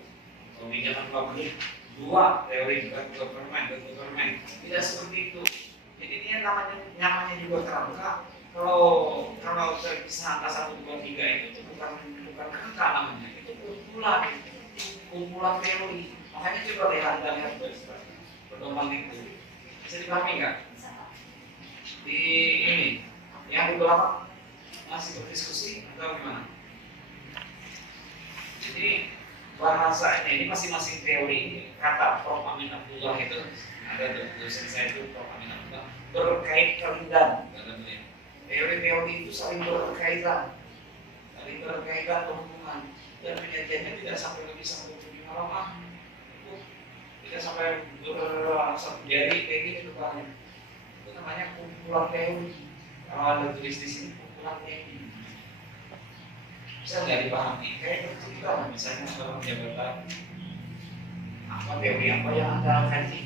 kebijakan publik, 2 teori government, tidak seperti itu. Jadi ini namanya juga kerangka. Kalau terpisah angka 1, 2, 3 itu bukan kerangka namanya, itu kumpulan teori. Makanya coba lihat pedoman itu bisa dipahami nggak? Di ini yang di belakang masih berdiskusi atau gimana? Jadi bahasa ini masing-masing teori kata Prof. Amin Abdullah itu ada dosen saya itu Prof. Amin Abdullah berkaitan teori-teori itu saling berkaitan berhubungan dan penyajiannya tidak sampai lebih sampai 5 halaman, tidak sampai satu jari kayak gitu kan. Itu namanya kumpulan teori. Kalau Anda tulis di sini kumpulan teori, bisa nggak dipahami? Kayak kita misalnya dalam jabatan apa teori apa yang Anda kaji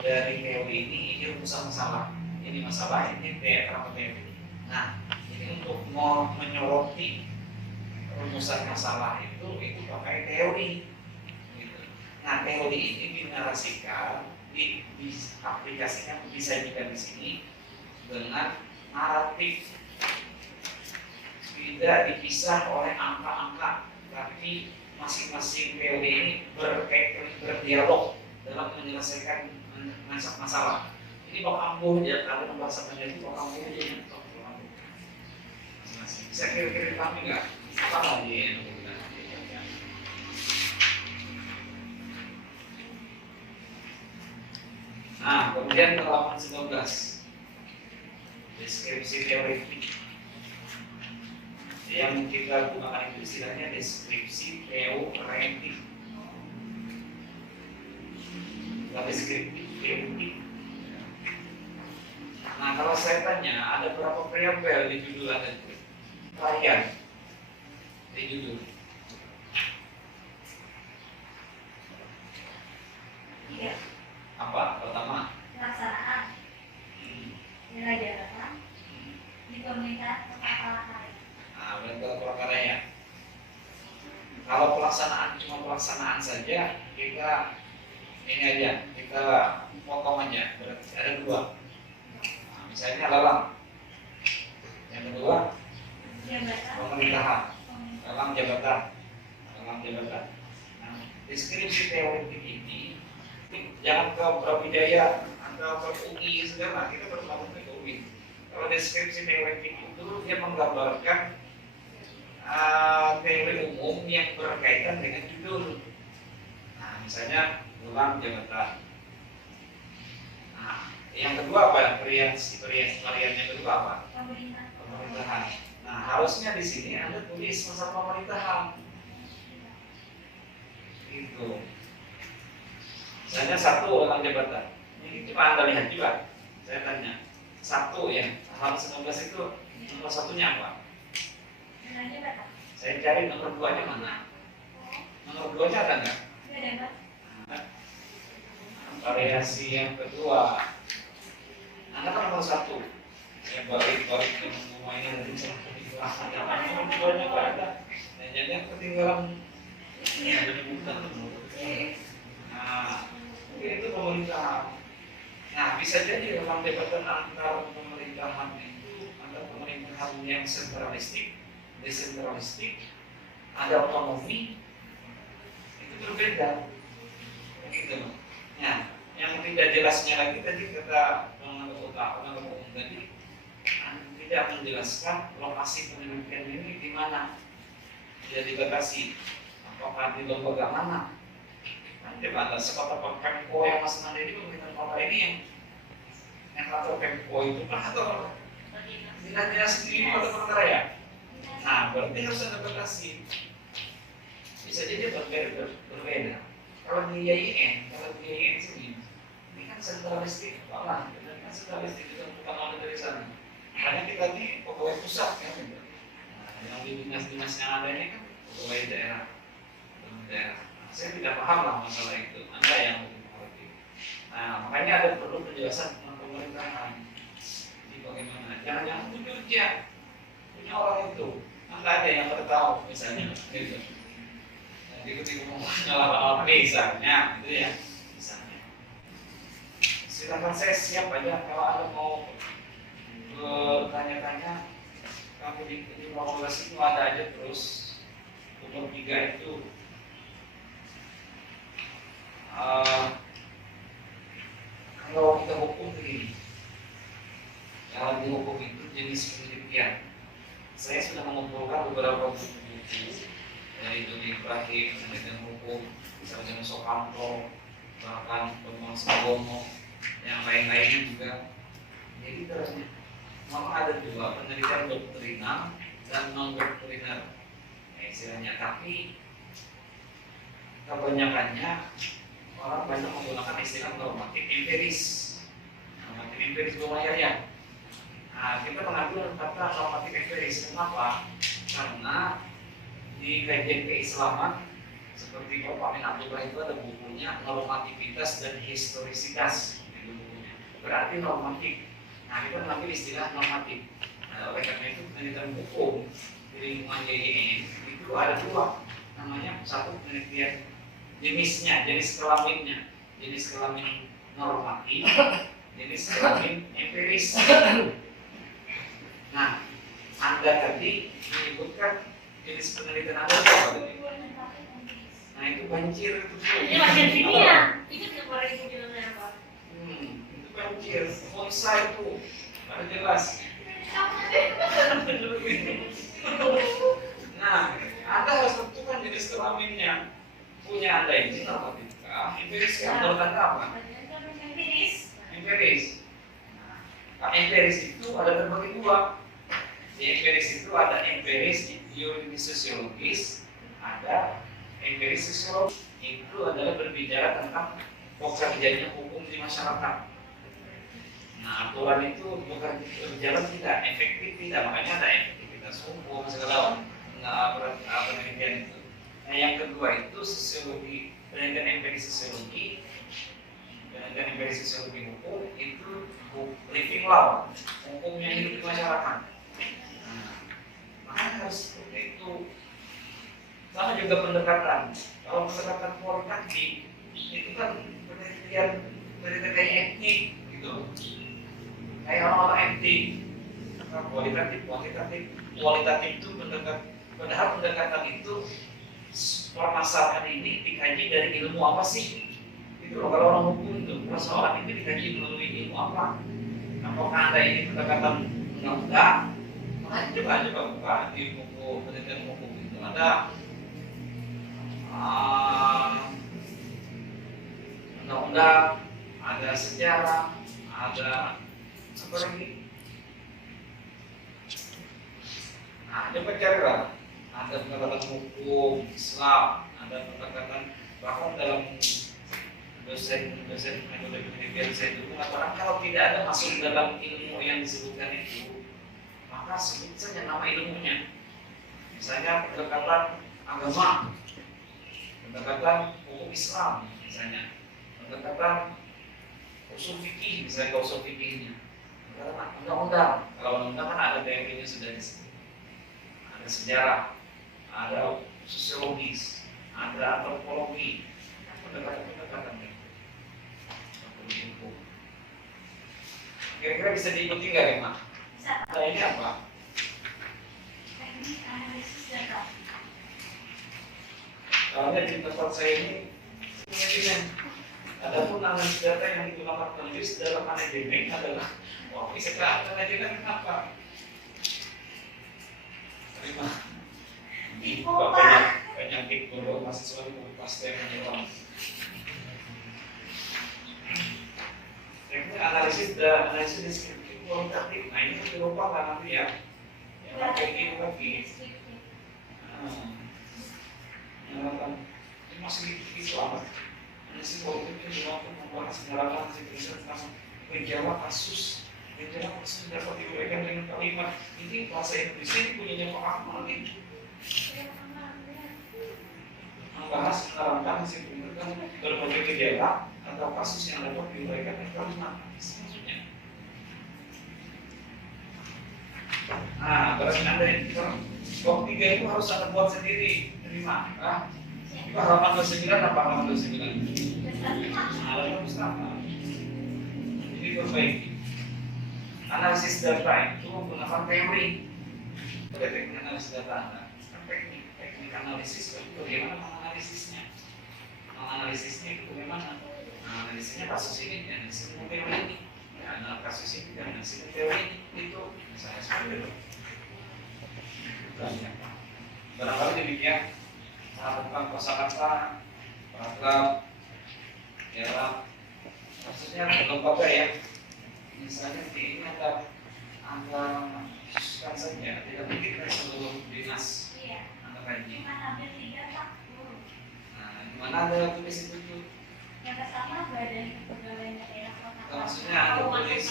dari teori ini rumusan masalah, ini masalah ini kerangka teori. Nah, ini untuk mau menyoroti rumusan masalah itu pakai teori. Gitu. Nah, teori ini dinarasikan aplikasikan disajikan di sini dengan naratif, tidak dipisah oleh angka-angka, tapi masing-masing POD ini berdialog dalam menyelesaikan masalah. Ini Pak Ambo ya, kalau membahasakannya itu Pak Ambo aja mentok masing-masing. Bisa kira-kira kami nggak? Apa lagi? Nah, kemudian halaman 19 deskripsi teoretik yang kita gunakan itu istilahnya deskripsi teoretik. Deskripsi teoretik. Nah, kalau saya tanya ada berapa variabel di judul Anda itu? Varian di judul. Iya. Apa? Pertama, Pelaksanaan nilai jabatan di pemerintahan kota Palangkaraya. nah, bentuk prakarya. Kalau pelaksanaan cuma pelaksanaan saja, kita ini aja, kita potong aja. Berarti ada dua. Nah, misalnya lelang. Yang kedua, Jabatan pemerintahan. Lelang jabatan. Lelang jabatan. Nah, deskripsi teoretik ini jangan ke Brawijaya atau ke UI segala, kita berbangun ke UI. Kalau deskripsi teoretik itu dia menggambarkan teori umum yang berkaitan dengan judul. Nah, misalnya lelang jabatan. Nah, yang kedua apa? Varian yang kedua apa? Pemerintahan. Nah, harusnya di sini Anda tulis masalah pemerintahan. Gitu. Misalnya satu lelang jabatan. Ini cuma Anda lihat juga. Saya tanya. Satu ya, halaman 19 itu nomor satunya apa? nilai jabatan. Saya cari nomor 2-nya mana? Nomor 2-nya ada nggak? Nggak ada, Pak. Variasi yang kedua. Anda kan nomor 1. Ya balik semua ini nanti nomor 2-nya nggak ada. Nah, jadi yang ketinggalan penyebutan. Nah, itu pemerintahan. Nah, bisa jadi memang jabatan antar pemerintahan itu ada pemerintahan yang sentralistik, desentralistik, ada otonomi, itu berbeda. Begitu. Nah, yang tidak jelasnya lagi tadi kata pengamat umum tadi tidak menjelaskan lokasi penelitian ini di mana, tidak dibatasi. Apakah di lembaga mana? Nanti ada sekota Pemko yang Mas Nanda ini pemerintahan kota ini yang kantor Pemko itu kan atau dinas sendiri atau perkara ya? Nah, berarti harus ada batasi. Bisa jadi berbeda. Kalau di IAIN sini, ini kan sentralistik, malah ini kan sentralistik itu bukan ada dari sana. Karena kita ini pegawai pusat kan, nah, yang di dinas-dinas yang ada ini kan pegawai daerah. Saya tidak paham lah masalah itu. Anda yang lebih mengerti. Nah, makanya ada perlu penjelasan tentang pemerintahan. Jadi bagaimana? Jangan jujur aja punya orang itu. Anda ada yang tahu misalnya, gitu. Jadi ketika mau nyala misalnya, gitu ya, misalnya. Silakan saya siap aja kalau Anda mau bertanya-tanya. Kami di 15 itu ada aja terus. Nomor 3 itu kalau kita hukum begini, kalau di hukum itu jenis penelitian. Saya sudah mengumpulkan beberapa buku dari Doni Ibrahim, penelitian hukum, misalnya Soekarno, bahkan Bambang Sugomo, yang lain-lainnya juga. Jadi terusnya, memang ada dua penelitian doktrinal dan non doktrinal, istilahnya. Tapi kebanyakannya orang banyak menggunakan istilah normatif empiris. Normatif empiris lumayan. Nah, kita mengambil kata normatif empiris. Kenapa? Karena di kajian keislaman seperti Bapak Amin Abdullah itu ada bukunya normativitas dan historisitas. Itu bukunya. Berarti normatif. Nah, kita mengambil istilah normatif. Nah, oleh karena itu penelitian hukum di lingkungan YIN itu ada dua. Namanya satu penelitian jenisnya, jenis kelamin normatif, jenis kelamin empiris. Nah, Anda tadi menyebutkan jenis penelitian Anda apa tadi? Nah, itu banjir itu. Ini bagian sini ya. Itu kemarin itu bilangnya apa? Itu banjir. Fonsa itu ada jelas. Nah, Anda harus tentukan jenis kelaminnya. Punya Anda ini normatif kah? Empiris kah? Menurut Anda apa? Empiris. Empiris. Nah, empiris itu ada terbagi dua. Di empiris itu ada empiris biologis sosiologis, ada empiris sosiologis. Itu adalah berbicara tentang pekerjaannya hukum di masyarakat. Nah, aturan itu bukan berjalan tidak, efektif tidak, makanya ada efektivitas hukum segala penelitian itu. Nah, yang kedua itu sosiologi, penelitian empiris sosiologi, penelitian empiris sosiologi hukum itu living law, hukum yang hidup di masyarakat. Nah, makanya harus seperti itu. Sama juga pendekatan. Kalau pendekatan kualitatif itu kan penelitian etnik gitu. Kayak orang-orang etik. Kualitatif itu padahal pendekatan itu permasalahan ini dikaji dari ilmu apa sih? Itu loh, kalau orang hukum itu persoalan itu dikaji melalui ilmu apa? Apakah Anda ini pendekatan undang-undang? Makanya coba buka di buku penelitian hukum itu ada undang-undang, ada sejarah, ada apa lagi? Nah, coba carilah. Ada pendekatan hukum Islam, ada pendekatan bahkan dalam dosen metode penelitian saya itu mengatakan kalau tidak ada masuk dalam ilmu yang disebutkan itu, maka sebut saja nama ilmunya. Misalnya pendekatan agama, pendekatan hukum Islam, misalnya pendekatan usul fikih, misalnya usul fikihnya, pendekatan undang-undang. Kalau undang-undang kan ada teorinya sudah disebut, ada sejarah, ada sosiologis, ada antropologi, pendekatan-pendekatan itu. Kira-kira bisa diikuti nggak ya, Mak? Bisa. Nah, ini apa? Teknik analisis data. Soalnya di tempat saya ini ada pun analisis data yang digunakan penulis dalam manajemen adalah bisa manajemen apa? Terima. Penyakit bodoh mahasiswa di pasti yang menyerang. Teknik analisis deskriptif kualitatif. Nah, ini kan dilupakan nanti ya. Yang pakai ini lagi. Ini masih itu apa? Analisis kualitatif itu dilakukan membahas menerangkan hasil tentang gejala kasus dapat diuraikan dengan kalimat. Ini bahasa Indonesia ini punyanya Pak Akmal ini. Membahas menerangkan hasil pemeriksaan berbagai gejala atau kasus yang dapat diuraikan dengan kalimat. Maksudnya. Nah, berarti Anda ini bab 3 itu harus Anda buat sendiri. Terima. Itu halaman 29 apa halaman 29? Halaman Mustafa. Ini perbaiki. Analisis data itu menggunakan teori. Teknik analisis data Anda. Teknik analisis itu bagaimana menganalisisnya? Menganalisisnya itu bagaimana? Analisisnya kasus ini, analisis teori ini. Nah, kasus ini, analisis teori ini. Itu misalnya seperti itu. Barangkali demikian. Tentang kosakata, paragraf, ya, maksudnya lembaga ya. Misalnya di ini ada kan saja, tidak mungkin ke seluruh dinas. Iya. Anda kaji. Cuma hampir 30. Nah, di mana ada tulis itu tuh? Yang pertama badan kepegawaian daerah kota. Maksudnya Anda tulis,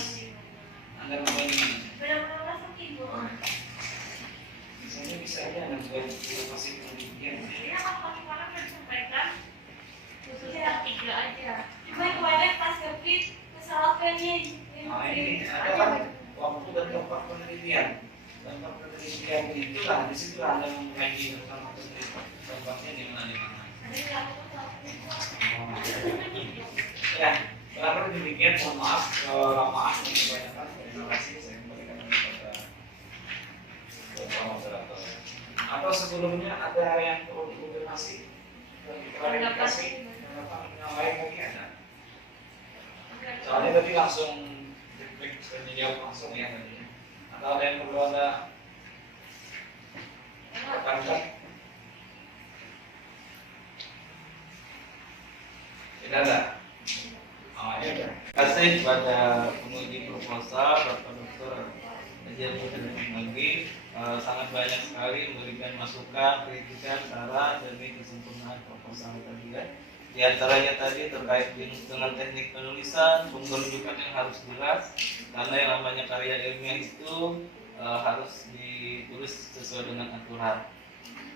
Anda mau di mana? Berapa sakit bu? Misalnya bisa aja Anda buat inovasi pendidikan. Ini apa kemarin disampaikan khususnya 3 aja. Cuma kemarin pas kepit kesalahan nih. Nah, ini ada kan waktu dan tempat penelitian. Tempat penelitian itu lah di situ Anda mengkaji tentang tempatnya di mana. Ada yang aku tahu. Ya, Kenapa demikian? Mohon maaf kelamaan kebanyakan. Terima kasih saya kembalikan kepada Bapak moderator. Atau sebelumnya ada yang perlu dikonfirmasi? Klarifikasi? Yang lain mungkin ada. Soalnya tadi langsung dijawab langsung ya tadi. Atau ada yang perlu ada tekankan? Tidak ada. Oh, ya udah. Terima kasih kepada penguji proposal Bapak Dr. Najarudin Maggi, sangat banyak sekali memberikan masukan, kritikan, saran demi kesempurnaan proposal tadi ya. Di antaranya tadi terkait dengan teknik penulisan, sumber rujukan yang harus jelas, karena yang namanya karya ilmiah itu harus ditulis sesuai dengan aturan.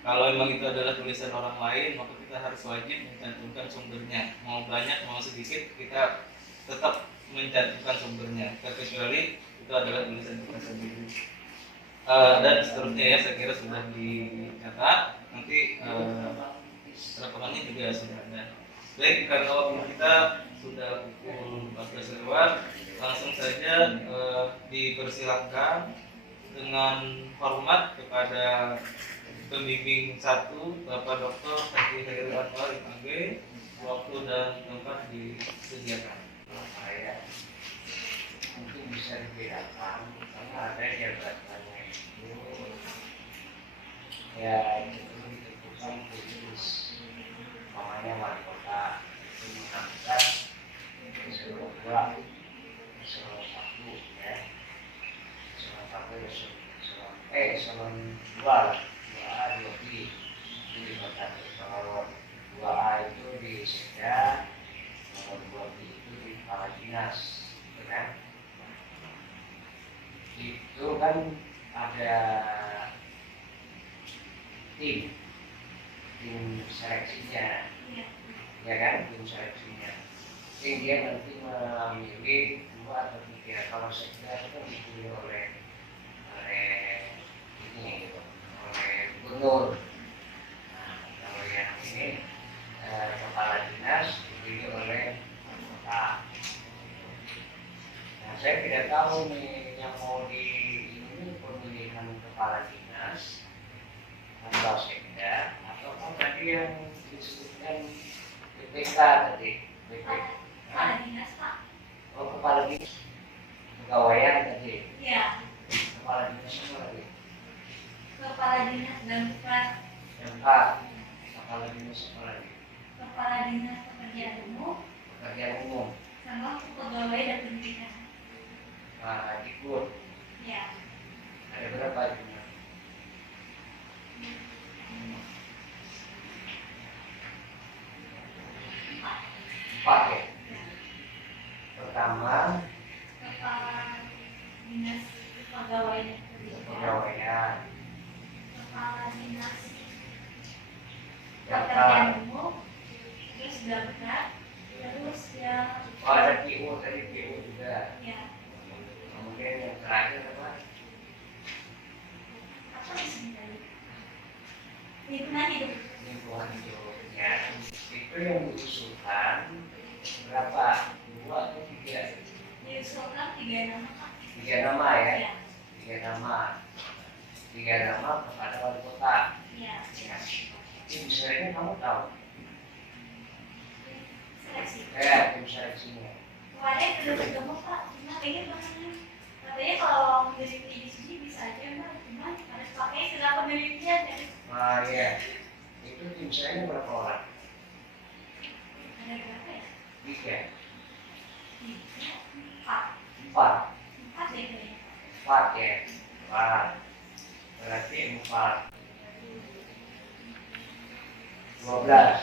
Kalau memang itu adalah tulisan orang lain, maka kita harus wajib mencantumkan sumbernya. Mau banyak, mau sedikit, kita tetap mencantumkan sumbernya. Kecuali itu adalah tulisan kita sendiri. Dan seterusnya ya, saya kira sudah dicatat. Nanti rekamannya juga sudah ada. Baik, karena waktu kita sudah pukul 14 lewat, langsung saja dipersilakan dengan hormat kepada pembimbing 1 Bapak Dr. Haji Khairul Anwar MAG, waktu dan tempat disediakan. Saya mungkin bisa dibedakan karena ada jabatannya itu ya itu ditentukan khusus namanya wali kota itu menangkan eselon 2 eselon 1 ya eselon 1 eselon 2 2A 2B itu di kota eselon 2A itu di Sekda, eselon 2B itu di kepala dinas, kan? Itu kan ada tim seleksinya, ya kan? Tim seleksinya. Jadi dia nanti memilih 2 atau 3. Kalau Sekda itu kan dipilih oleh ini, oleh gubernur. Nah, kalau yang ini kepala dinas dipilih oleh kota. Nah, saya tidak tahu nih yang mau di ini pemilihan kepala dinas atau Sekda atau tadi yang disebutkan BPK tadi. Kepala dinas Pak. Oh, kepala dinas pegawaian tadi. Iya. Kepala dinas apa lagi? Kepala dinas Damkar, Yang kepala dinas apa lagi? kepala dinas pekerjaan umum, Pekerjaan umum. sama pegawai dan pendidikan. Nah, ikut. Ya. Ada berapa jumlah? 4 ya. Pertama Kepala dinas pegawai dan pendidikan, pegawaian. kepala dinas Daftar. pekerjaan umum, terus Damkar, terus ya. Oh, ada PU tadi PU juga. Ya. Kemudian yang terakhir apa? Apa disebutnya? Lingkungan hidup. Lingkungan hidup. Ya, itu yang diusulkan berapa? 2 atau 3? Diusulkan 3 nama Pak. 3 nama ya. Ya. 3 nama. 3 nama kepada wali kota. Ya. Ya. Tim seleksinya kamu tahu? Seleksi. Tim seleksinya. Kemarin udah ketemu Pak, cuma pengen banget. Katanya kalau meneliti di sini bisa aja Mbak, cuma harus pakai segala penelitian ya. Nah, ya. Itu tim seleksinya berapa orang? Ada berapa ya? 3. 4. 4. 4 deh kayaknya. 4 ya. 4. Berarti 4. 12.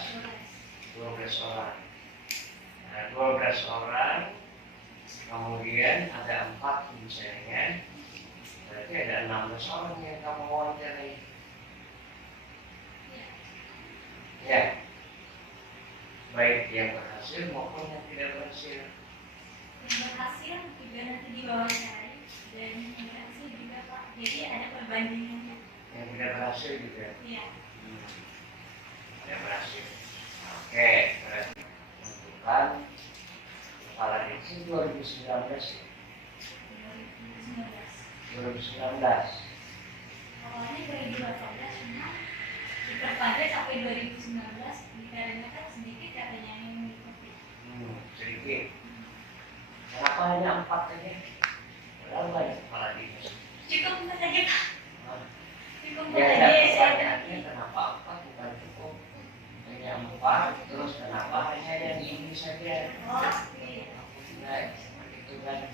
12 orang. Nah, 12 orang. Kemudian ada 4 tim seleksinya. Berarti ada 16 orang yang kamu wawancarai. Ya. Baik yang berhasil maupun yang tidak berhasil. Yang berhasil juga nanti diwawancarai dan yang berhasil juga Pak. Jadi ada perbandingannya. Yang tidak berhasil juga. Iya. Tidak berhasil. Oke, berarti tentukan kepala desa 2019 ya? 2019. Awalnya 2018 cuma diperpanjang sampai 2019 dikarenakan sedikit katanya yang mengikuti. Sedikit. Kenapa hanya 4 saja? Padahal banyak kepala dinas. Cukup 4 saja Pak. Cukup 4 Ya, saja dan saya pertanyaannya kenapa 4 bukan cukup? Hanya 4, terus kenapa hanya yang ini saja? Oh, iya. Nah, seperti itu kan.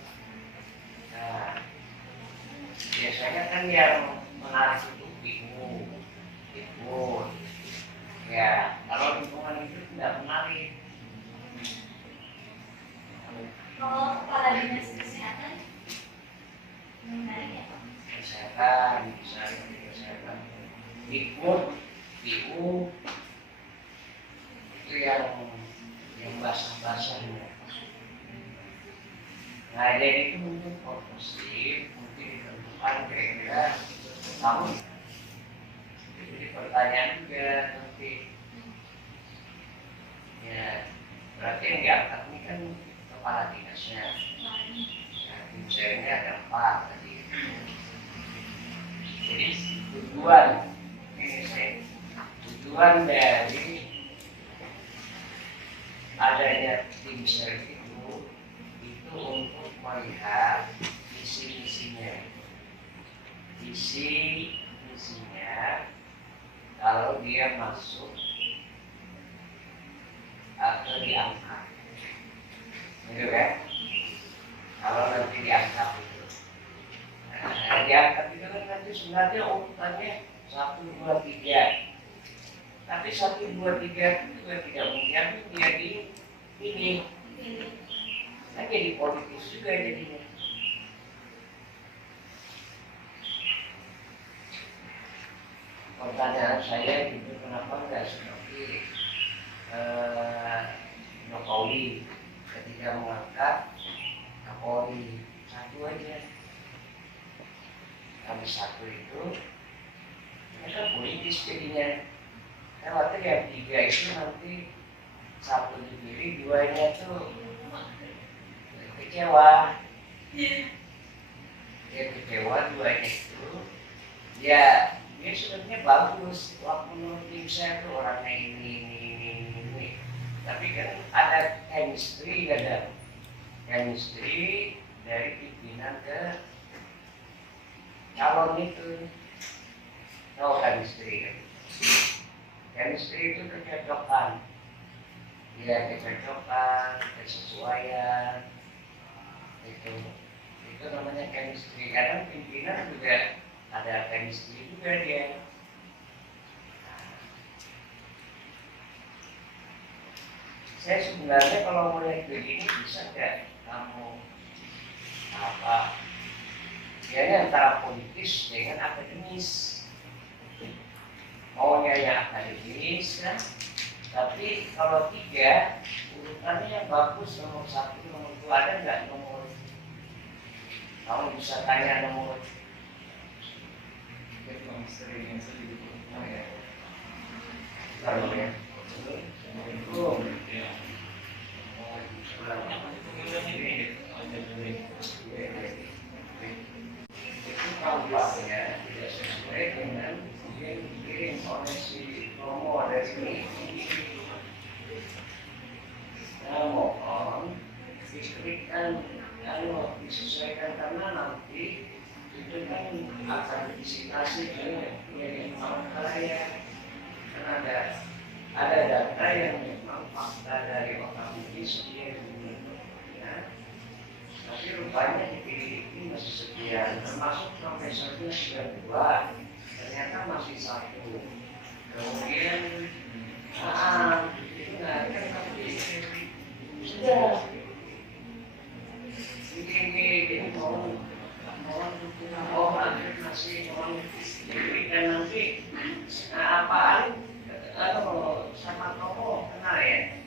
Nah, biasanya kan yang menarik itu ikut. Ya, kalau lingkungan itu tidak menarik. Kalau kepala dinas kesehatan menarik ya Pak. Kesehatan, misalnya kesehatan, ikut, itu yang basah-basahnya. Nah, jadi itu mungkin proporsi, mungkin ditentukan kira-kira tahun. Jadi pertanyaan juga nanti, ya berarti yang diangkat ini kan kepala dinasnya. Nah, tim saya ada 4 tadi. Jadi tujuan dari adanya tim sel itu untuk melihat visi-misinya kalau dia masuk atau diangkat, gitu kan? Kalau nanti diangkat itu, diangkat itu kan nanti sebenarnya urutannya 1, 2, 3. Tapi 1, 2, 3 itu juga tidak mungkin menjadi ini. Kan jadi politis juga jadinya. Pertanyaan saya itu kenapa nggak seperti Jokowi ketika mengangkat Kapolri 1 aja. Kami 1 itu, ini kan politis jadinya. Kan waktu yang 3 itu nanti 1 dipilih, 2-nya tuh kecewa. Dia kecewa 2-nya itu. Ya, dia sebenarnya bagus. Waktu menurut tim saya tuh orangnya ini. Tapi kan ada chemistry dari pimpinan ke calon itu. Tahu chemistry kan? Chemistry itu kecocokan. Ya, kecocokan, kesesuaian. Itu namanya chemistry. Kadang pimpinan juga ada chemistry juga dia. Saya sebenarnya kalau mulai begini bisa nggak kamu biasanya antara politis dengan akademis. Maunya yang akademis kan, tapi kalau 3 urutannya yang bagus nomor 1, nomor 2 ada nggak nomor? Kamu bisa tanya nomor. Kalau ya, itu tampaknya tidak sesuai dengan yang dikirim oleh si Romo dari ini. Nah, mohon diklikkan kalau disesuaikan karena nanti itu kan akan disitasi dari Palangkaraya. Kan ada data yang memang fakta dari orang ini sekian ya. Tapi rupanya dipilih masih sekian, termasuk profesornya sudah 2, ternyata masih 1. Kemudian itu nggak kan tapi sudah ini mohon masih mohon diberikan nanti apa atau sama Romo kenal ya.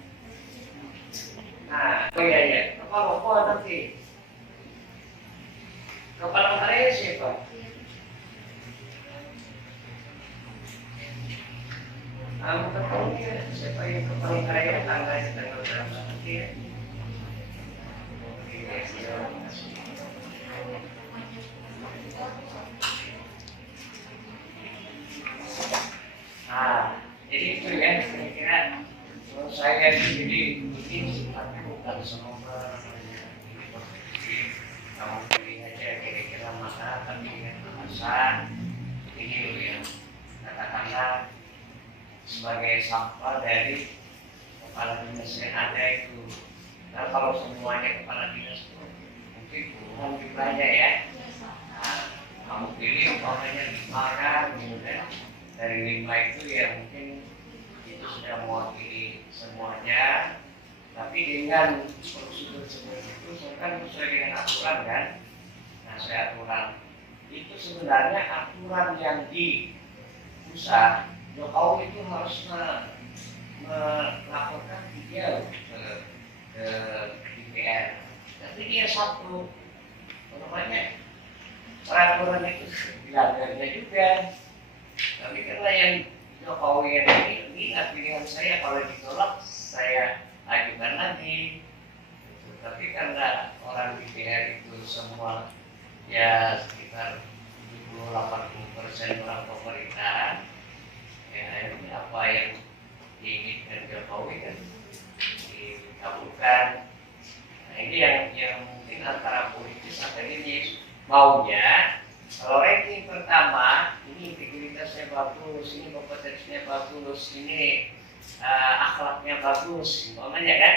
Nah, oh iya, kepala Romo nanti. Kepala Karya siapa? Kamu ketemu dia siapa yang kepala Karya tanggalnya tanggal berapa nanti ya? Terima kasih. Nah, jadi itu ya kira-kira menurut saya itu jadi mungkin sifatnya bukan senover ini positif, kamu pilih aja kira-kira mana tapi dengan alasan ini loh yang katakanlah sebagai sampel dari kepala dinas yang ada itu. Nah kalau semuanya kepala dinas itu mungkin kurang jumlahnya ya. Nah, kamu pilih umpamanya 5 kan gitu kan. Dari 5 itu ya mungkin itu sudah mewakili semuanya, tapi dengan prosedur seperti itu saya kan sesuai dengan aturan kan. Nah saya aturan itu sebenarnya aturan yang di pusat Jokowi itu harus melaporkan dia ke DPR, tapi dia satu namanya peraturan itu dilanggarnya juga. Tapi karena yang Jokowi ini pilihan saya, kalau ditolak saya ajukan lagi. Tapi karena orang DPR itu semua ya sekitar 70-80% orang pemerintahan, ya ini apa yang diinginkan Jokowi kan dikabulkan. Nah ini yang mungkin antara politis atau ini maunya. Kalau ranking pertama, ini integritasnya bagus, ini kompetensinya bagus, ini akhlaknya bagus, umpamanya kan.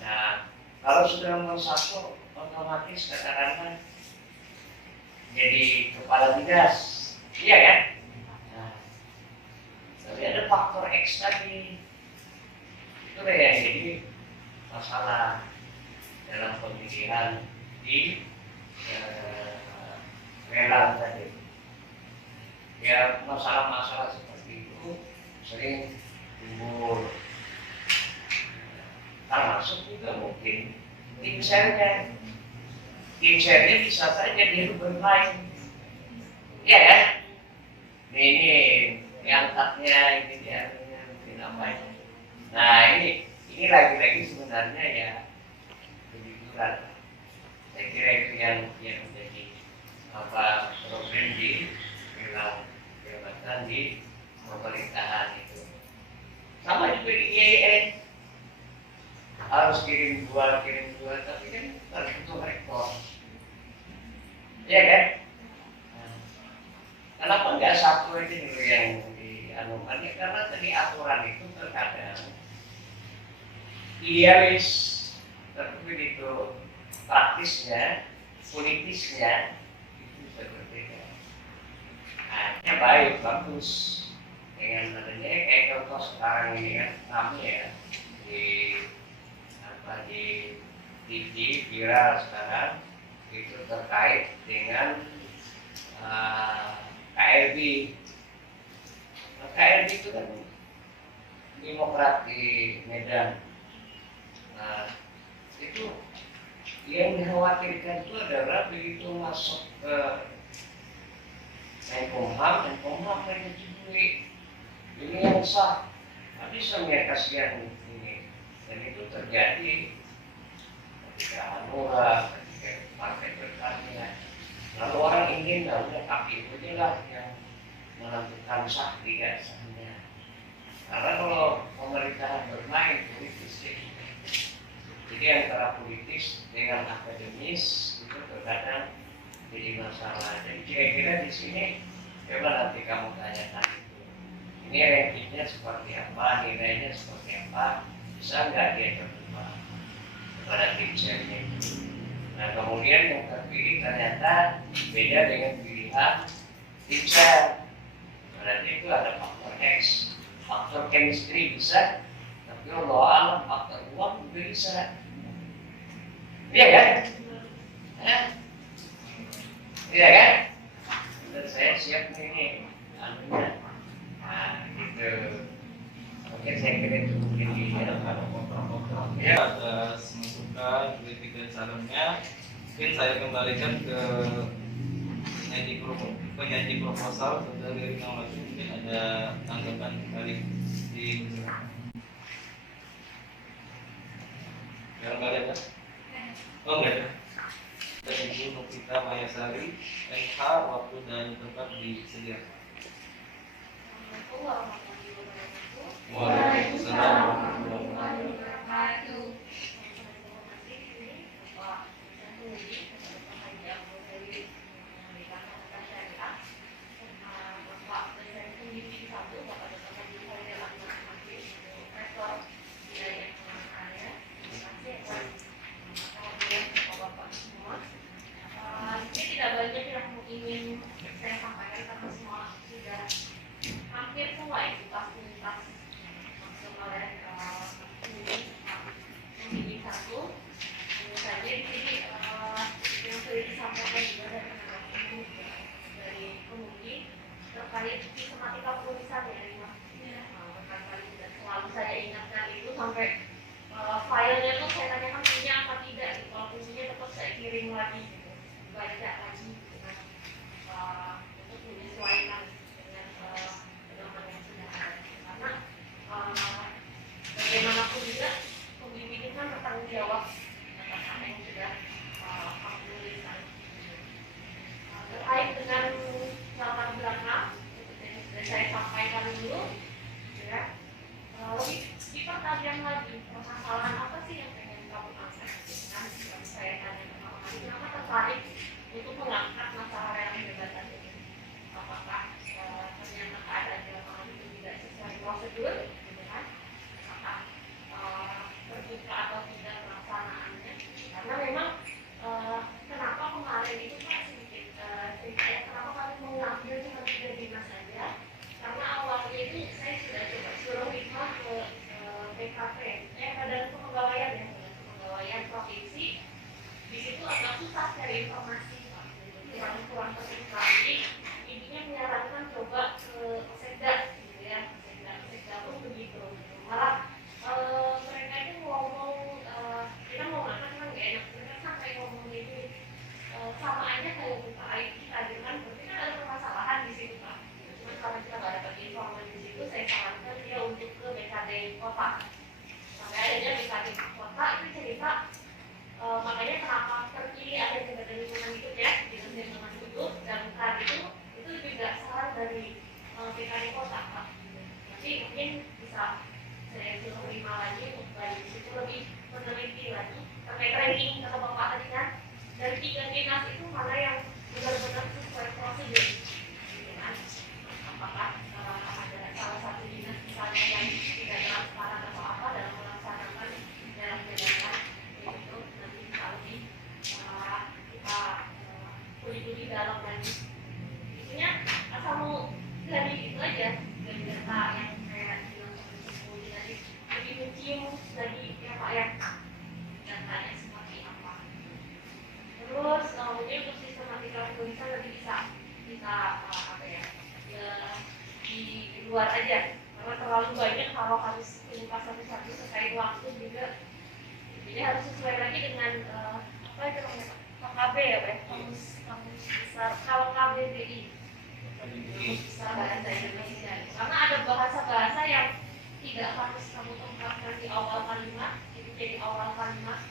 Nah, kalau sudah nomor 1, otomatis katakanlah jadi kepala dinas, iya kan? Nah, tapi ada faktor X tadi, itu yang jadi masalah dalam pemilihan di lelang tadi. Ya masalah-masalah seperti itu sering timbul. Termasuk juga mungkin tim sernya bisa saja dia bermain, ya kan? Ini diangkatnya, ini diangkatnya mungkin apa ya? Nah ini lagi-lagi sebenarnya ya kejujuran. Saya kira itu yang menjadi apa problem di lelang jabatan di pemerintahan itu. Sama juga di IAIN harus kirim dua, tapi kan tergantung rektor, ya kan? Nah, kenapa nggak satu aja dulu yang dianukan? Ya karena tadi aturan itu terkadang idealis, tapi begitu praktisnya, politisnya itu berbeda. Nah, baik, bagus. Dengan adanya kayak contoh sekarang ini kan kami ya di TV viral sekarang itu terkait dengan KRB. Nah, KRB itu kan Demokrat di Medan. Nah, itu yang dikhawatirkan itu adalah begitu masuk ke Menkumham mereka curi. Ini yang sah. Tapi sebenarnya kasihan ini. Dan itu terjadi ketika Hanura, ketika partai berkarya. Lalu orang ingin lalu KPU inilah yang menentukan sah tidak sahnya. Karena kalau pemerintahan bermain politis jadi antara politis dengan akademis itu terkadang jadi masalah. Jadi kira-kira di sini coba nanti kamu tanyakan itu. Ini rankingnya seperti apa, nilainya seperti apa, bisa nggak dia terima kepada tim sernya itu. Nah kemudian yang terpilih ternyata beda dengan pilihan tim ser. Berarti itu ada faktor X, faktor chemistry bisa, tapi Allah alam faktor uang juga bisa. Iya kan? Iya kan? Dan saya siap ini anunya. Nah gitu. Oke saya kira itu mungkin di Ya, atas masukan, kritik dan sarannya, mungkin saya kembalikan ke penyaji proposal dari Rina Wati. Mungkin ada tanggapan balik di yang nggak ada? Oh nggak ada. dan Ibu Novita Mayasari, MH, waktu dan tempat disediakan. Assalamualaikum warahmatullahi wabarakatuh. Waalaikumsalam warahmatullahi Wabarakatuh. Tidak banyak yang ingin saya sampaikan karena semua sudah hampir semua tuntas maksimal dan memilih satu. Hanya saja di sini yang sudah disampaikan juga dari teman-teman dari pengundi terkait sistematika penulisan ya, Mas. Berkali-kali tidak selalu saya ingatkan itu sampai filenya tuh saya tanyakan punya apa tidak. Kalau punya tetap saya kirim lagi, gitu. Baca lagi dengan untuk menyesuaikan dengan pedoman yang sudah ada. Karena bagaimanapun juga pembimbing itu kan bertanggung jawab atas apa yang sudah kamu tuliskan. Terkait dengan latar belakang yang sudah saya sampaikan dulu, ya, lebih dipertajam lagi permasalahan apa sih yang pengen kamu angkat. Nanti saya tanya pertama kali kenapa tertarik untuk mengangkat masalah yang jabatan ini. Apakah ternyata keadaan di lapangan itu tidak sesuai prosedur, gitu kan? Apakah terbuka atau tidak pelaksanaannya? Karena memang kenapa kemarin itu Pak sedikit kenapa kami mengambil cuma 3 dinas saja? Karena awalnya itu saya sudah coba suruh hikmah ke BKP, Badan Kepegawaian ya, Badan Kepegawaian Provinsi. Di situ agak susah cari informasi, Pak. Kurang terbuka. Jadi intinya menyarankan coba ke Sekda, gitu ya. Sekda pun begitu. Malah mereka itu ngomong kita mau makan kan nggak enak. Mereka sampai ngomong itu sama aja kayak buka IT tadi kan, berarti kan ada permasalahan di situ, Pak. Cuma karena kita nggak dapat informasi di situ, saya sarankan dia untuk ke BKD Kota. Sampai akhirnya BKD Kota itu cerita. Makanya kenapa terpilih ada jabatan lingkungan hidup ya, dinas lingkungan hidup dan bukan itu juga saran dari BKD Kota, Pak. Nanti mungkin bisa saya suruh terima lagi untuk dari situ lebih meneliti lagi terkait ranking kata Bapak tadi kan, dari 3 dinas itu mana yang benar-benar sesuai prosedur, gitu kan? Apakah ada salah satu dinas misalnya yang tidak transparan atau apa dalam melaksanakan dalam jabatan itu, nanti bisa lebih kita kulik-kulik dalam lagi. Intinya asal mau dari itu aja, dari data yang kayak bilang seperti tadi, lebih mencium dari ya Pak ya, datanya seperti apa. Terus mungkin untuk sistematika penulisan nanti bisa apa ya, di luar aja, karena terlalu banyak kalau harus kupas satu-satu terkait waktu juga. Jadi harus sesuai lagi dengan apa itu namanya KKB ya Pak, kamus besar kalau KBBI, kamus besar bahasa Indonesia. Karena ada bahasa-bahasa yang tidak harus kamu tempatkan di awal kalimat, itu jadi awal kalimat.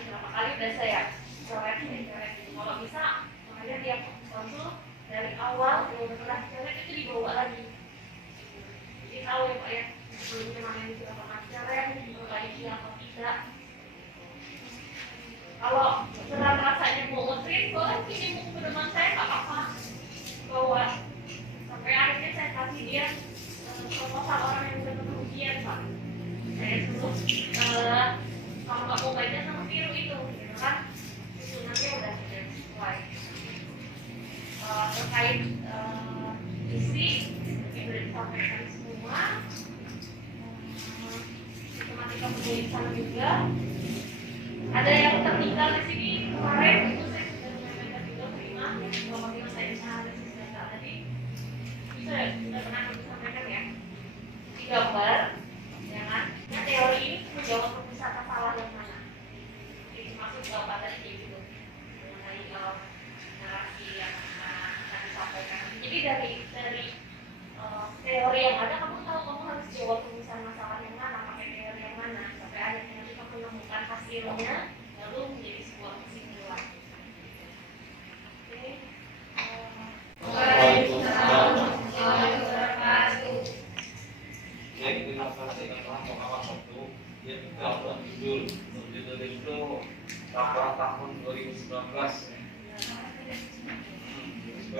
Berapa kali udah saya coret gitu. Kalau bisa, makanya tiap konsul dari awal benar coret itu dibawa lagi. Jadi tahu ya Pak ya, sebelumnya mana yang sudah pernah coret, diperbaiki atau tidak. Kalau benar rasanya mau nge-print, boleh ini buku pedoman saya nggak apa-apa bawa. Sampai akhirnya saya kasih dia proposal orang yang sudah ketemu ujian Pak. Saya suruh kalau nggak mau baca sama biru itu, gitu kan? Susunannya udah tidak sesuai. Terkait isi yang sudah disampaikan semua, sistematika penulisan juga. Ada yang tertinggal di sini kemarin itu saya sudah menyampaikan juga terima bahwa saya analisis data tadi itu sudah pernah kami sampaikan ya. Di gambar, ya kan? Nah teori ini menjawab kata salah yang mana? Jadi maksud Bapak tadi gitu mengenai narasi yang akan disampaikan. Jadi dari teori yang ada kamu tahu kamu harus jawab tulisan masalah yang mana, pakai teori yang mana, sampai akhirnya kita menemukan hasilnya lalu menjadi sebuah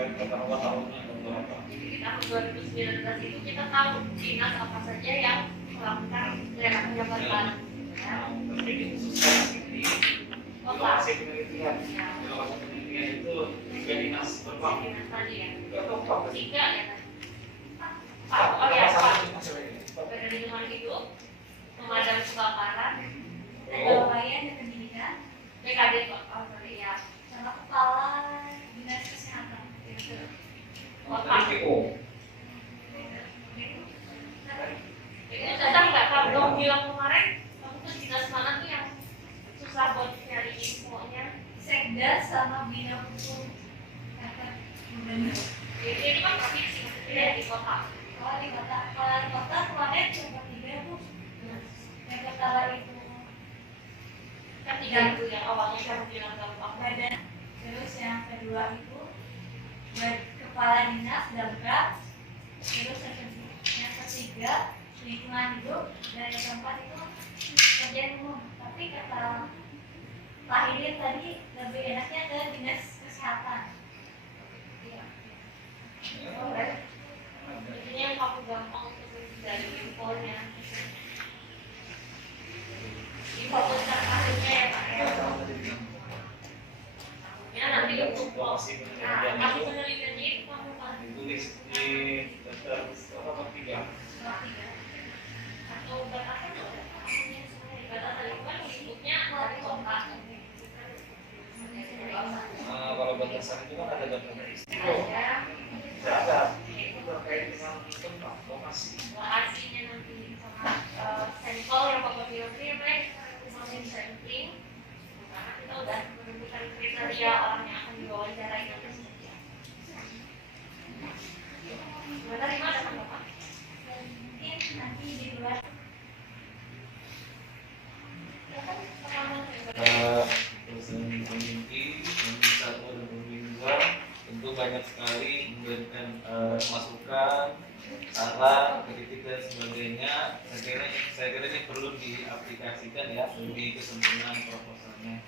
sesuai pengetahuan tahunnya atau berapa. Di tahun 2019 itu kita tahu dinas apa saja yang melakukan lelang jabatan. Ya. Tapi dikhususkan di Kota. lokasi penelitian. Ya. Di lokasi penelitian itu 3 dinas berbang. Dinas tadi ya. Atau apa? 3 ya tadi. Oh ya, Pak. Badan Lingkungan Hidup, Pemadam Kebakaran, ada Layan dan Pendidikan, BKD Pak. Oh, sorry ya. Sama Kepala Dinas Kesehatan. Kota. PO. Itu tentang nggak kamu bilang kemarin, kamu tuh dinas mana tuh yang susah buat cari infonya? Sekda sama Bina Hukum. Ini kan provinsi, maksudnya di kota. Oh di kota, kalau di kota kemarin cuma 3 bu. Yang pertama itu kan 3 itu yang awalnya kamu bilang gampang badan. Terus yang kedua itu kepala dinas damkar. Terus yang ketiga lingkungan hidup, dan yang keempat itu kerjaan umum. Tapi kata Pak Hidin tadi lebih enaknya ke dinas kesehatan. Iya. Ini yang kamu gampang untuk dari infonya. Info tentang kasusnya ya Pak. Ya nanti untuk Lokasi penelitian kamu itu penelitiannya itu kamu Pak. ditulis di daftar apa 3. Atau batasan batasan itu kan bentuknya dari kota. Kalau batasan itu kan ada daftar istimewa. Ada Tidak ada. Itu terkait dengan tempat lokasi. lokasinya nanti sama sampel yang papiliometri mesin sampling. Karena kita udah menentukan kriteria orang yang akan diwawancarai nanti seperti apa. Gimana Rima ada tanggapan? Mungkin nanti di luar. Dosen pembimbing, pembimbing 1 dan pembimbing 2 tentu banyak sekali memberikan masukan, saran, kritik dan sebagainya. Saya kira ini perlu diaplikasikan ya demi kesempurnaan proposalnya.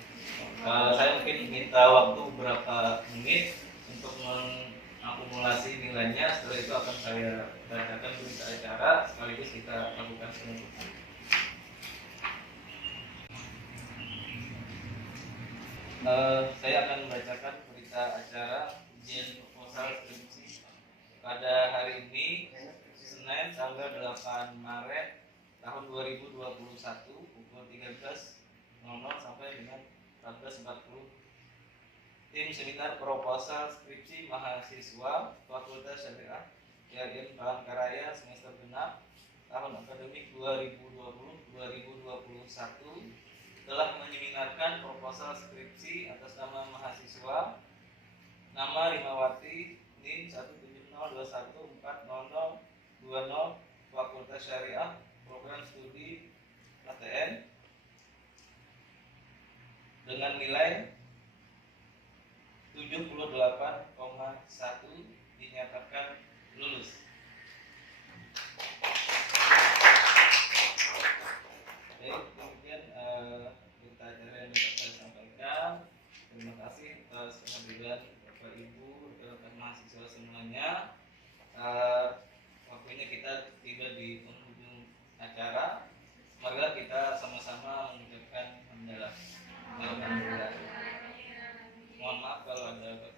Saya mungkin minta waktu beberapa menit untuk mengakumulasi nilainya. Setelah itu akan saya bacakan berita acara sekaligus kita lakukan penutupan. Saya akan membacakan berita acara ujian proposal skripsi pada hari ini Senin tanggal 8 Maret tahun 2021 pukul 13.00 sampai dengan 14.40. Tim seminar proposal skripsi mahasiswa Fakultas Syariah IAIN Palangkaraya semester genap tahun akademik 2020-2021 telah menyeminarkan proposal skripsi atas nama mahasiswa nama Rimawati NIM 170214020 Fakultas Syariah Program Studi ATN dengan nilai 78,1 dinyatakan lulus. Baik, kemudian berita acara yang dapat saya sampaikan. Terima kasih atas kehadiran Bapak Ibu rekan mahasiswa semuanya. Waktunya kita tiba di penghujung acara. Marilah kita sama-sama mengucapkan hamdalah. Mohon maaf kalau ada